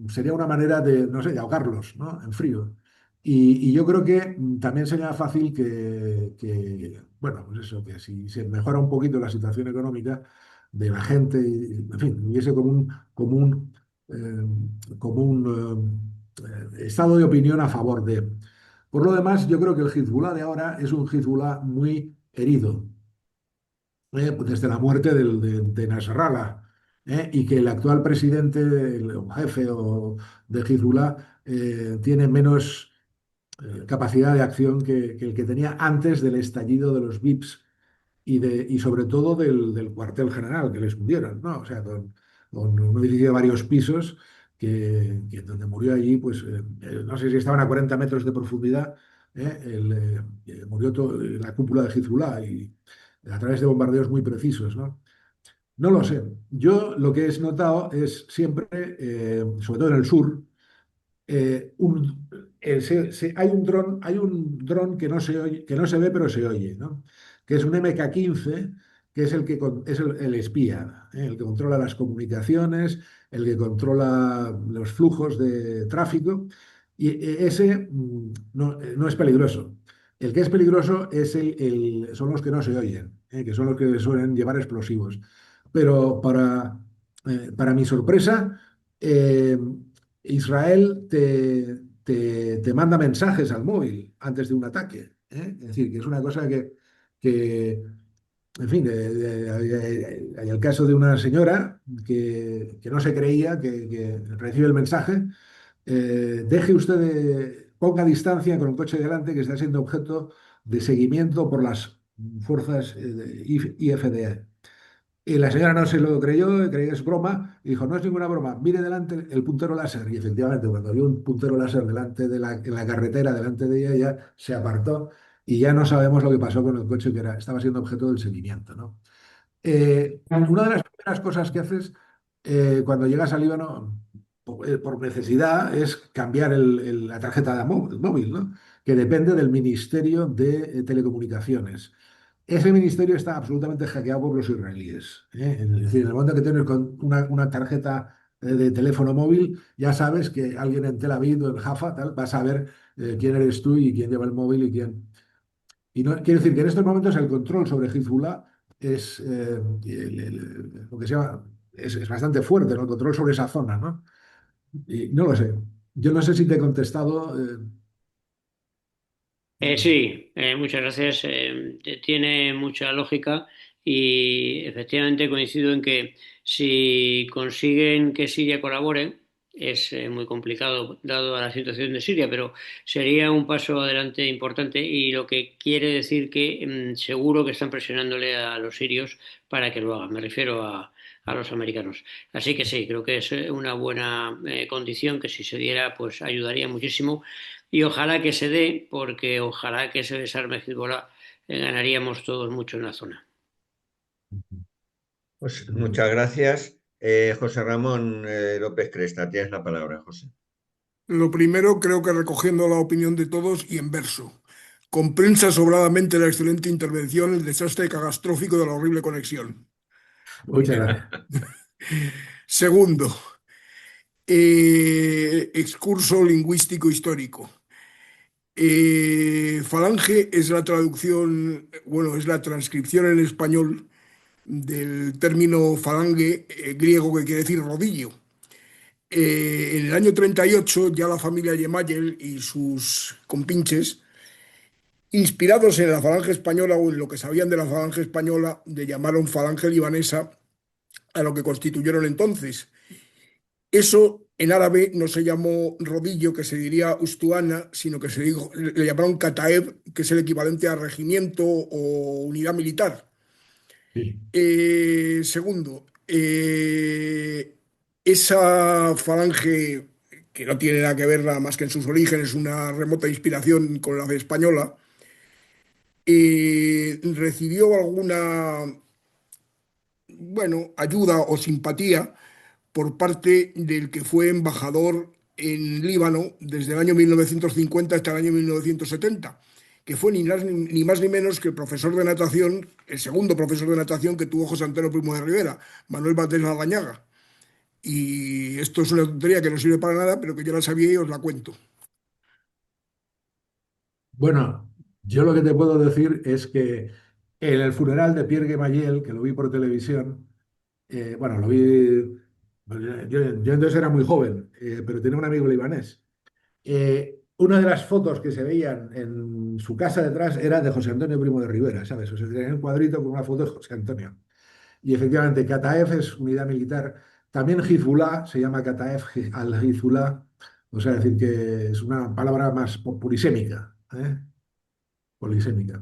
sería una manera de, no sé, de ahogarlos, ¿no? En frío. Y yo creo que también sería fácil bueno, pues eso, que si se mejora un poquito la situación económica de la gente, en fin, hubiese como un estado de opinión a favor de. Por lo demás, yo creo que el Hezbollah de ahora es un Hezbollah muy herido, pues desde la muerte de Nasrallah, y que el actual presidente, o jefe de Hezbollah, tiene menos capacidad de acción que el que tenía antes del estallido de los VIPs y sobre todo del cuartel general que les hundieron, ¿no? O sea, con un edificio de varios pisos donde murió allí, pues no sé si estaban a 40 metros de profundidad, murió la cúpula de Hezbollah y a través de bombardeos muy precisos, ¿no? No lo sé. Yo lo que he notado es siempre, sobre todo en el sur, hay un dron que no se oye, que no se ve pero se oye, ¿no? Que es un MK-15, que es el espía, el que controla las comunicaciones, el que controla los flujos de tráfico, y ese no es peligroso. El que es peligroso son los que no se oyen, que son los que suelen llevar explosivos. Pero para mi sorpresa, eh, Israel te manda mensajes al móvil antes de un ataque, ¿eh? Es decir, que es una cosa que en fin, hay el caso de una señora que no se creía, que recibe el mensaje, deje usted ponga distancia con el coche delante que está siendo objeto de seguimiento por las fuerzas de IFDE. Y la señora no se lo creyó, creía que es broma, y dijo, no es ninguna broma, mire delante el puntero láser. Y efectivamente, cuando vio un puntero láser delante en la carretera, delante de ella, ya se apartó y ya no sabemos lo que pasó con el coche que estaba siendo objeto del seguimiento, ¿no? Una de las primeras cosas que haces cuando llegas al Líbano por necesidad es cambiar la tarjeta de móvil, ¿no? Que depende del Ministerio de Telecomunicaciones. Ese ministerio está absolutamente hackeado por los israelíes, ¿eh? Es decir, en el momento que tienes una tarjeta de teléfono móvil, ya sabes que alguien en Tel Aviv o en Jaffa tal, va a saber quién eres tú y quién lleva el móvil y quién. Y no, quiere decir que en estos momentos el control sobre Hezbollah es lo que se llama, es bastante fuerte, ¿no? El control sobre esa zona, ¿no? Y no lo sé. Yo no sé si te he contestado. Sí, muchas gracias. Tiene mucha lógica y efectivamente coincido en que si consiguen que Siria colabore, es muy complicado dado a la situación de Siria, pero sería un paso adelante importante y lo que quiere decir que seguro que están presionándole a los sirios para que lo hagan. Me refiero a los americanos. Así que sí, creo que es una buena condición que si se diera, pues ayudaría muchísimo y ojalá que se dé, porque ojalá que se desarme Hezbollah, ganaríamos todos mucho en la zona. Pues muchas gracias. José Ramón López Cresta, tienes la palabra, José. Lo primero, creo que recogiendo la opinión de todos y en verso. Compensa sobradamente la excelente intervención el desastre catastrófico de la horrible conexión. Muchas gracias. Segundo, excurso lingüístico histórico. Falange es la traducción, bueno, es la transcripción en español del término falange griego que quiere decir rodillo. En el año 38 ya la familia Yemayel y sus compinches, inspirados en la falange española o en lo que sabían de la falange española, le llamaron falange libanesa a lo que constituyeron entonces. Eso en árabe no se llamó rodillo, que se diría ustuana, sino que le llamaron kataeb, que es el equivalente a regimiento o unidad militar. Sí. Segundo, esa falange, que no tiene nada que ver nada más que en sus orígenes, una remota inspiración con la de española, recibió alguna, bueno, ayuda o simpatía por parte del que fue embajador en Líbano desde el año 1950 hasta el año 1970, que fue ni más ni menos que el profesor de natación, el segundo profesor de natación que tuvo José Antonio Primo de Rivera, Manuel Valdés Larrañaga. Y esto es una tontería que no sirve para nada, pero que yo la sabía y os la cuento. Bueno, yo lo que te puedo decir es que en el funeral de Pierre Gemayel, que lo vi por televisión, bueno, lo vi, pues, yo entonces era muy joven, pero tenía un amigo libanés. Una de las fotos que se veían en su casa detrás era de José Antonio Primo de Rivera, ¿sabes? O sea, tenía un cuadrito con una foto de José Antonio. Y efectivamente, Kataef es unidad militar. También Hezbollah se llama Kataef al-Hezbollah, o sea, decir que es una palabra más polisémica, ¿eh? Polisémica.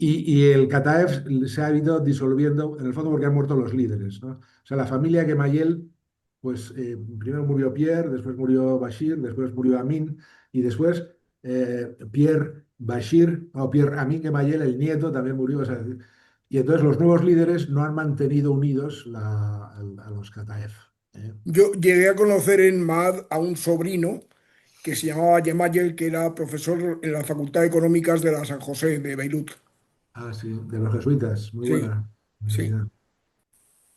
Y el Kataef se ha ido disolviendo, en el fondo porque han muerto los líderes, ¿no? O sea, la familia Gemayel, pues primero murió Pierre, después murió Bashir, después murió Amin, y después Pierre Bashir, o Pierre Amin Gemayel, el nieto, también murió. O sea, y entonces los nuevos líderes no han mantenido unidos a los Kataef, ¿eh? Yo llegué a conocer en Maad a un sobrino que se llamaba Yemayel, que era profesor en la Facultad de Económicas de la San José de Beirut. Ah, sí, de los jesuitas, muy Sí, buena sí. universidad.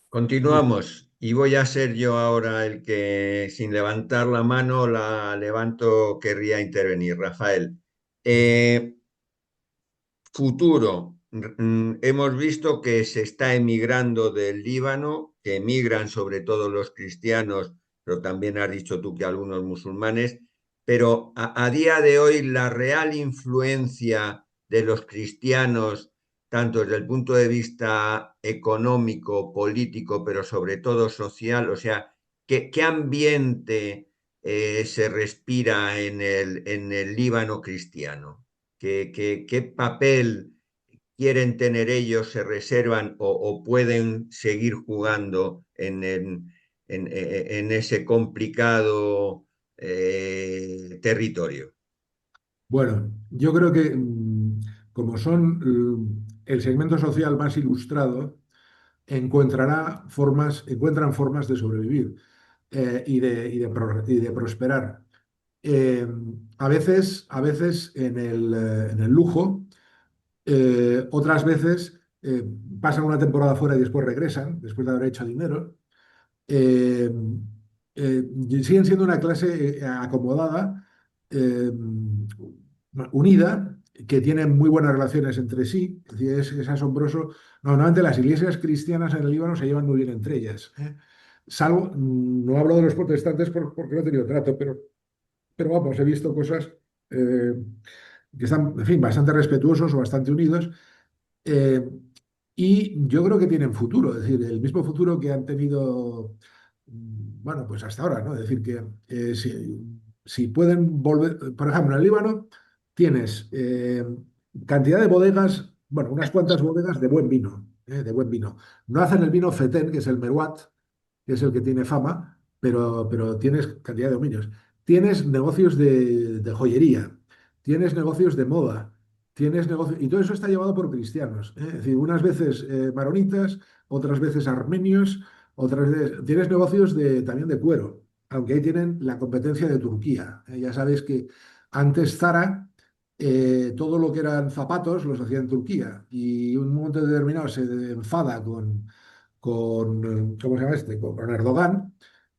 Continuamos y voy a ser yo ahora el que sin levantar la mano la levanto, querría intervenir. Rafael, Eh, futuro. Hemos visto que se está emigrando del Líbano, que emigran sobre todo los cristianos, pero también has dicho tú que algunos musulmanes, pero a día de hoy la real influencia de los cristianos tanto desde el punto de vista económico, político, pero sobre todo social? O sea, ¿qué ambiente se respira en el Líbano cristiano? ¿Qué papel quieren tener ellos, se reservan o pueden seguir jugando en ese complicado territorio? Bueno, yo creo que como son el segmento social más ilustrado, encuentran formas de sobrevivir y de prosperar. Eh, a veces en el lujo, otras veces pasan una temporada fuera y después regresan, después de haber hecho dinero. Eh, Siguen siendo una clase acomodada, eh, unida, que tiene muy buenas relaciones entre sí. Es decir, es asombroso. Normalmente las iglesias cristianas en el Líbano se llevan muy bien entre ellas, ¿eh? Salvo, no hablo de los protestantes porque no he tenido trato, pero vamos, he visto cosas eh, que están, en fin, bastante respetuosos o bastante unidos. eh, y yo creo que tienen futuro, es decir, el mismo futuro que han tenido, bueno, pues hasta ahora, ¿no? Es decir, que si pueden volver, por ejemplo, en el Líbano tienes cantidad de bodegas, bueno, unas cuantas bodegas de buen vino, de buen vino. No hacen el vino Fetén, que es el Meruat, que es el que tiene fama, pero tienes cantidad de dominios. Tienes negocios de joyería, tienes negocios de moda, tienes negocios, y todo eso está llevado por cristianos, ¿eh? Es decir, unas veces maronitas, otras veces armenios, otras veces... Tienes negocios también de cuero, aunque ahí tienen la competencia de Turquía. Ya sabéis que antes Zara, todo lo que eran zapatos los hacía en Turquía, y un momento determinado se enfada ¿cómo se llama este? Con Erdogan,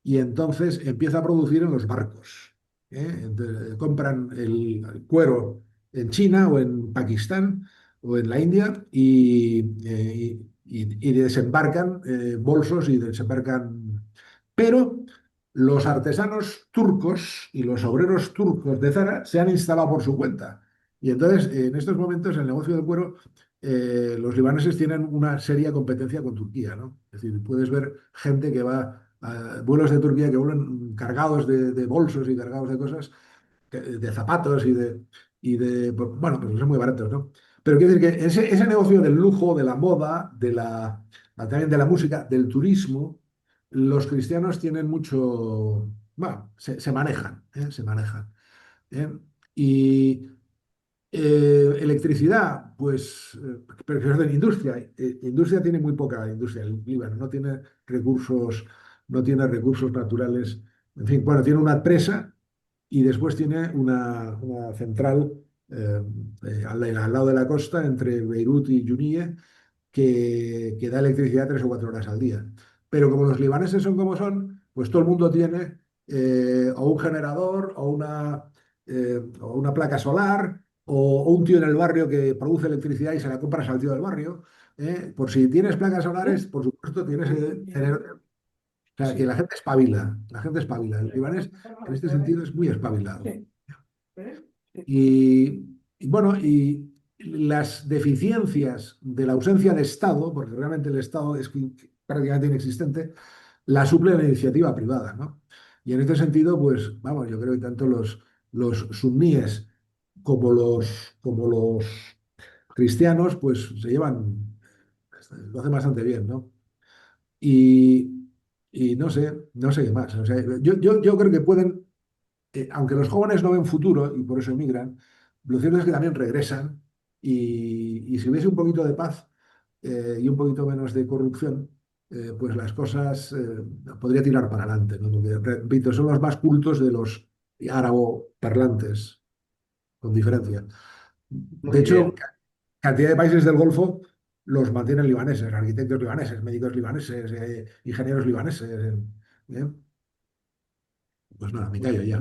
y entonces empieza a producir en los barcos, ¿eh? Compran el cuero en China o en Pakistán o en la India y desembarcan bolsos y desembarcan... Pero los artesanos turcos y los obreros turcos de Zara se han instalado por su cuenta. Y entonces, en estos momentos, el negocio del cuero, los libaneses tienen una seria competencia con Turquía, ¿no? Es decir, puedes ver gente que va a vuelos de Turquía que vuelan cargados de bolsos y cargados de cosas, de zapatos pues, bueno, pues son muy baratos, ¿no? Pero quiero decir que ese negocio del lujo, de la moda, también de la música, del turismo, los cristianos tienen mucho, bueno, se manejan, ¿eh? Se manejan, ¿eh? Y electricidad, pues, pero de industria. Industria tiene muy poca industria. El Líbano no tiene recursos naturales. En fin, bueno, tiene una presa y después tiene una central al lado de la costa, entre Beirut y Juníe, que da electricidad 3 o 4 horas al día. Pero como los libaneses son como son, pues todo el mundo tiene o un generador o una placa solar o un tío en el barrio que produce electricidad y se la compras al tío del barrio. Por si tienes placas solares, por supuesto, tienes o sea, que la gente espabila, la gente espabila. El libanés en este sentido es muy espabilado. Bueno, y las deficiencias de la ausencia de Estado, porque realmente el Estado es prácticamente inexistente, la suple la iniciativa privada, ¿no? Y en este sentido, pues, vamos, yo creo que tanto los suníes como los cristianos, pues se llevan, lo hacen bastante bien, ¿no? Y, y no sé qué más. O sea, yo creo que pueden, aunque los jóvenes no ven futuro y por eso emigran, lo cierto es que también regresan y si hubiese un poquito de paz y un poquito menos de corrupción, pues las cosas podría tirar para adelante, ¿no? Porque, repito, son los más cultos de los árabo-parlantes, con diferencia. De Muy hecho, bien. cantidad de países del Golfo los mantienen libaneses, arquitectos libaneses, médicos libaneses, ingenieros libaneses. ¿Eh? Pues nada, me callo ya.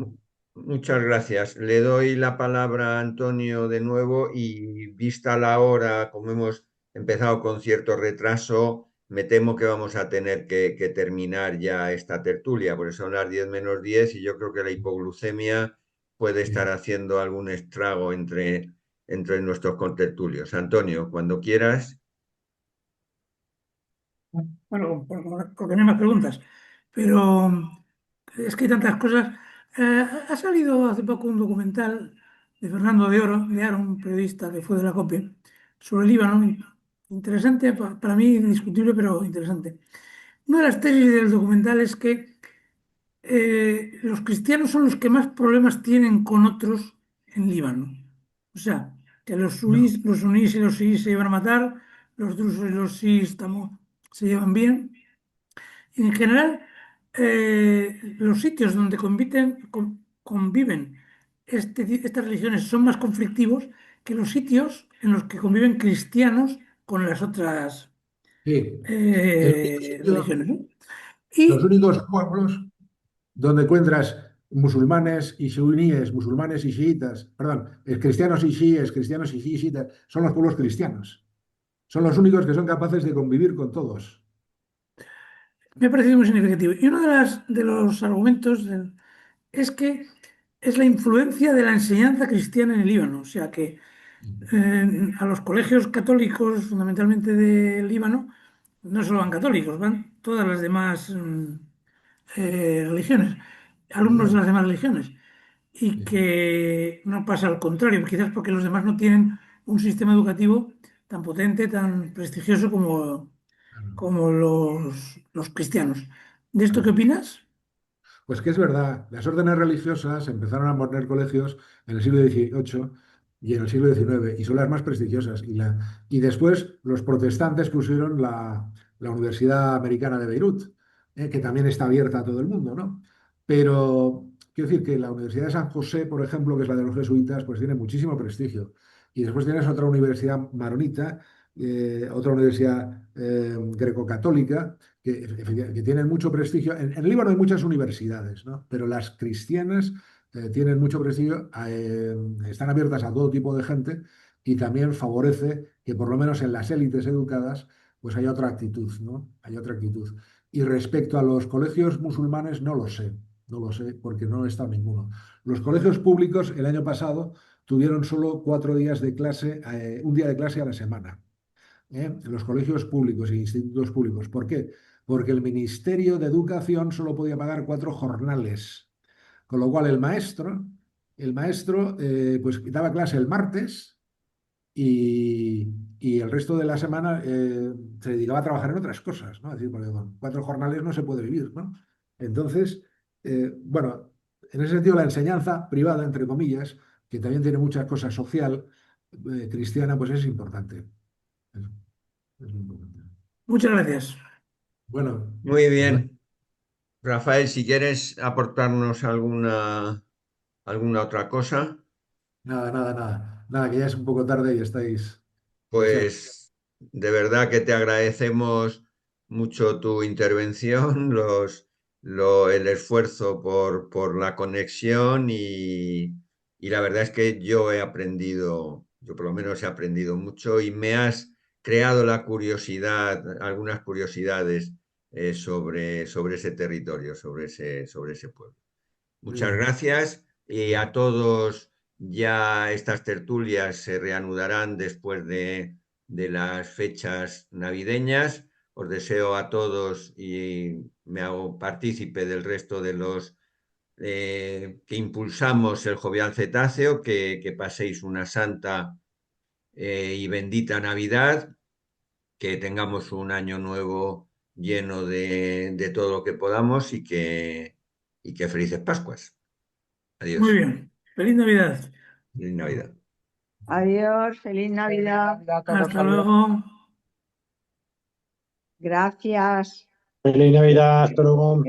Muchas gracias. Le doy la palabra a Antonio de nuevo y vista la hora, como hemos empezado con cierto retraso, me temo que vamos a tener que terminar ya esta tertulia, porque son las 10 menos 10 y yo creo que la hipoglucemia puede estar Sí. haciendo algún estrago entre nuestros contertulios. Antonio, cuando quieras. Bueno, porque no hay más preguntas, pero es que hay tantas cosas. Ha salido hace poco un documental de Fernando de Aro, un periodista que fue de la COPE, sobre el Líbano. Interesante, para mí indiscutible, pero interesante. Una de las tesis del documental es que los cristianos son los que más problemas tienen con otros en Líbano. O sea, que No. los sunís y los chiíes se llevan a matar, los drusos y los siíes se llevan bien. En general, los sitios donde conviven estas religiones son más conflictivos que los sitios en los que conviven cristianos con las otras Sí. El único sitio, religiones, ¿no? los Y únicos pueblos donde encuentras musulmanes y chiitas, perdón, cristianos y chiíes, cristianos y chiitas, son los pueblos cristianos. Son los únicos que son capaces de convivir con todos. me ha parecido muy significativo. Y uno de los argumentos es que es la influencia de la enseñanza cristiana en el Líbano. O sea que a los colegios católicos, fundamentalmente de Líbano, no solo van católicos, van todas las demás religiones, alumnos de No, las demás religiones. Y sí, que no pasa al contrario, quizás porque los demás no tienen un sistema educativo tan potente, tan prestigioso claro, como los cristianos. ¿De esto qué claro. opinas? Pues que es verdad, las órdenes religiosas empezaron a poner colegios en el siglo XVIII y en el siglo XIX, y son las más prestigiosas. Y después los protestantes pusieron la Universidad Americana de Beirut, que también está abierta a todo el mundo, ¿no? Pero quiero decir que la Universidad de San José, por ejemplo, que es la de los jesuitas, pues tiene muchísimo prestigio. Y después tienes otra universidad maronita, otra universidad greco-católica que tienen mucho prestigio. En Líbano hay muchas universidades, ¿no? Pero las cristianas tienen mucho prestigio, están abiertas a todo tipo de gente y también favorece que por lo menos en las élites educadas pues haya otra actitud, ¿no? Hay otra actitud. Y respecto a los colegios musulmanes, no lo sé, porque no he estado en ninguno. Los colegios públicos el año pasado tuvieron solo 4 días de clase, un día de clase a la semana, en los colegios públicos e institutos públicos. ¿Por qué? Porque el Ministerio de Educación solo podía pagar 4 jornales, con lo cual el maestro pues daba clase el martes y el resto de la semana se dedicaba a trabajar en otras cosas, ¿no? Es decir, porque con 4 jornales no se puede vivir, ¿no? Entonces, bueno, en ese sentido la enseñanza privada, entre comillas, que también tiene muchas cosas social, cristiana, pues es importante. Es muy importante. Muchas gracias. Bueno, Muy pues bien. Rafael, si quieres aportarnos alguna otra cosa, nada, nada, nada. Nada, que ya es un poco tarde y estáis deseando. pues de verdad que te agradecemos mucho tu intervención, el esfuerzo por la conexión y la verdad es que yo he aprendido, yo por lo menos he aprendido mucho y me has creado la curiosidad, algunas curiosidades sobre ese territorio, sobre ese pueblo. Muy Muchas bien. gracias y a todos ya estas tertulias se reanudarán después de las fechas navideñas. Os deseo a todos y me hago partícipe del resto de los que impulsamos el Jovial Cetáceo, que paséis una santa y bendita Navidad, que tengamos un año nuevo lleno de todo lo que podamos y que felices Pascuas. Muy Adiós. bien. Feliz Navidad. Feliz Navidad. Adiós, feliz Navidad a todos. Hasta luego. Gracias. Feliz Navidad, hasta luego.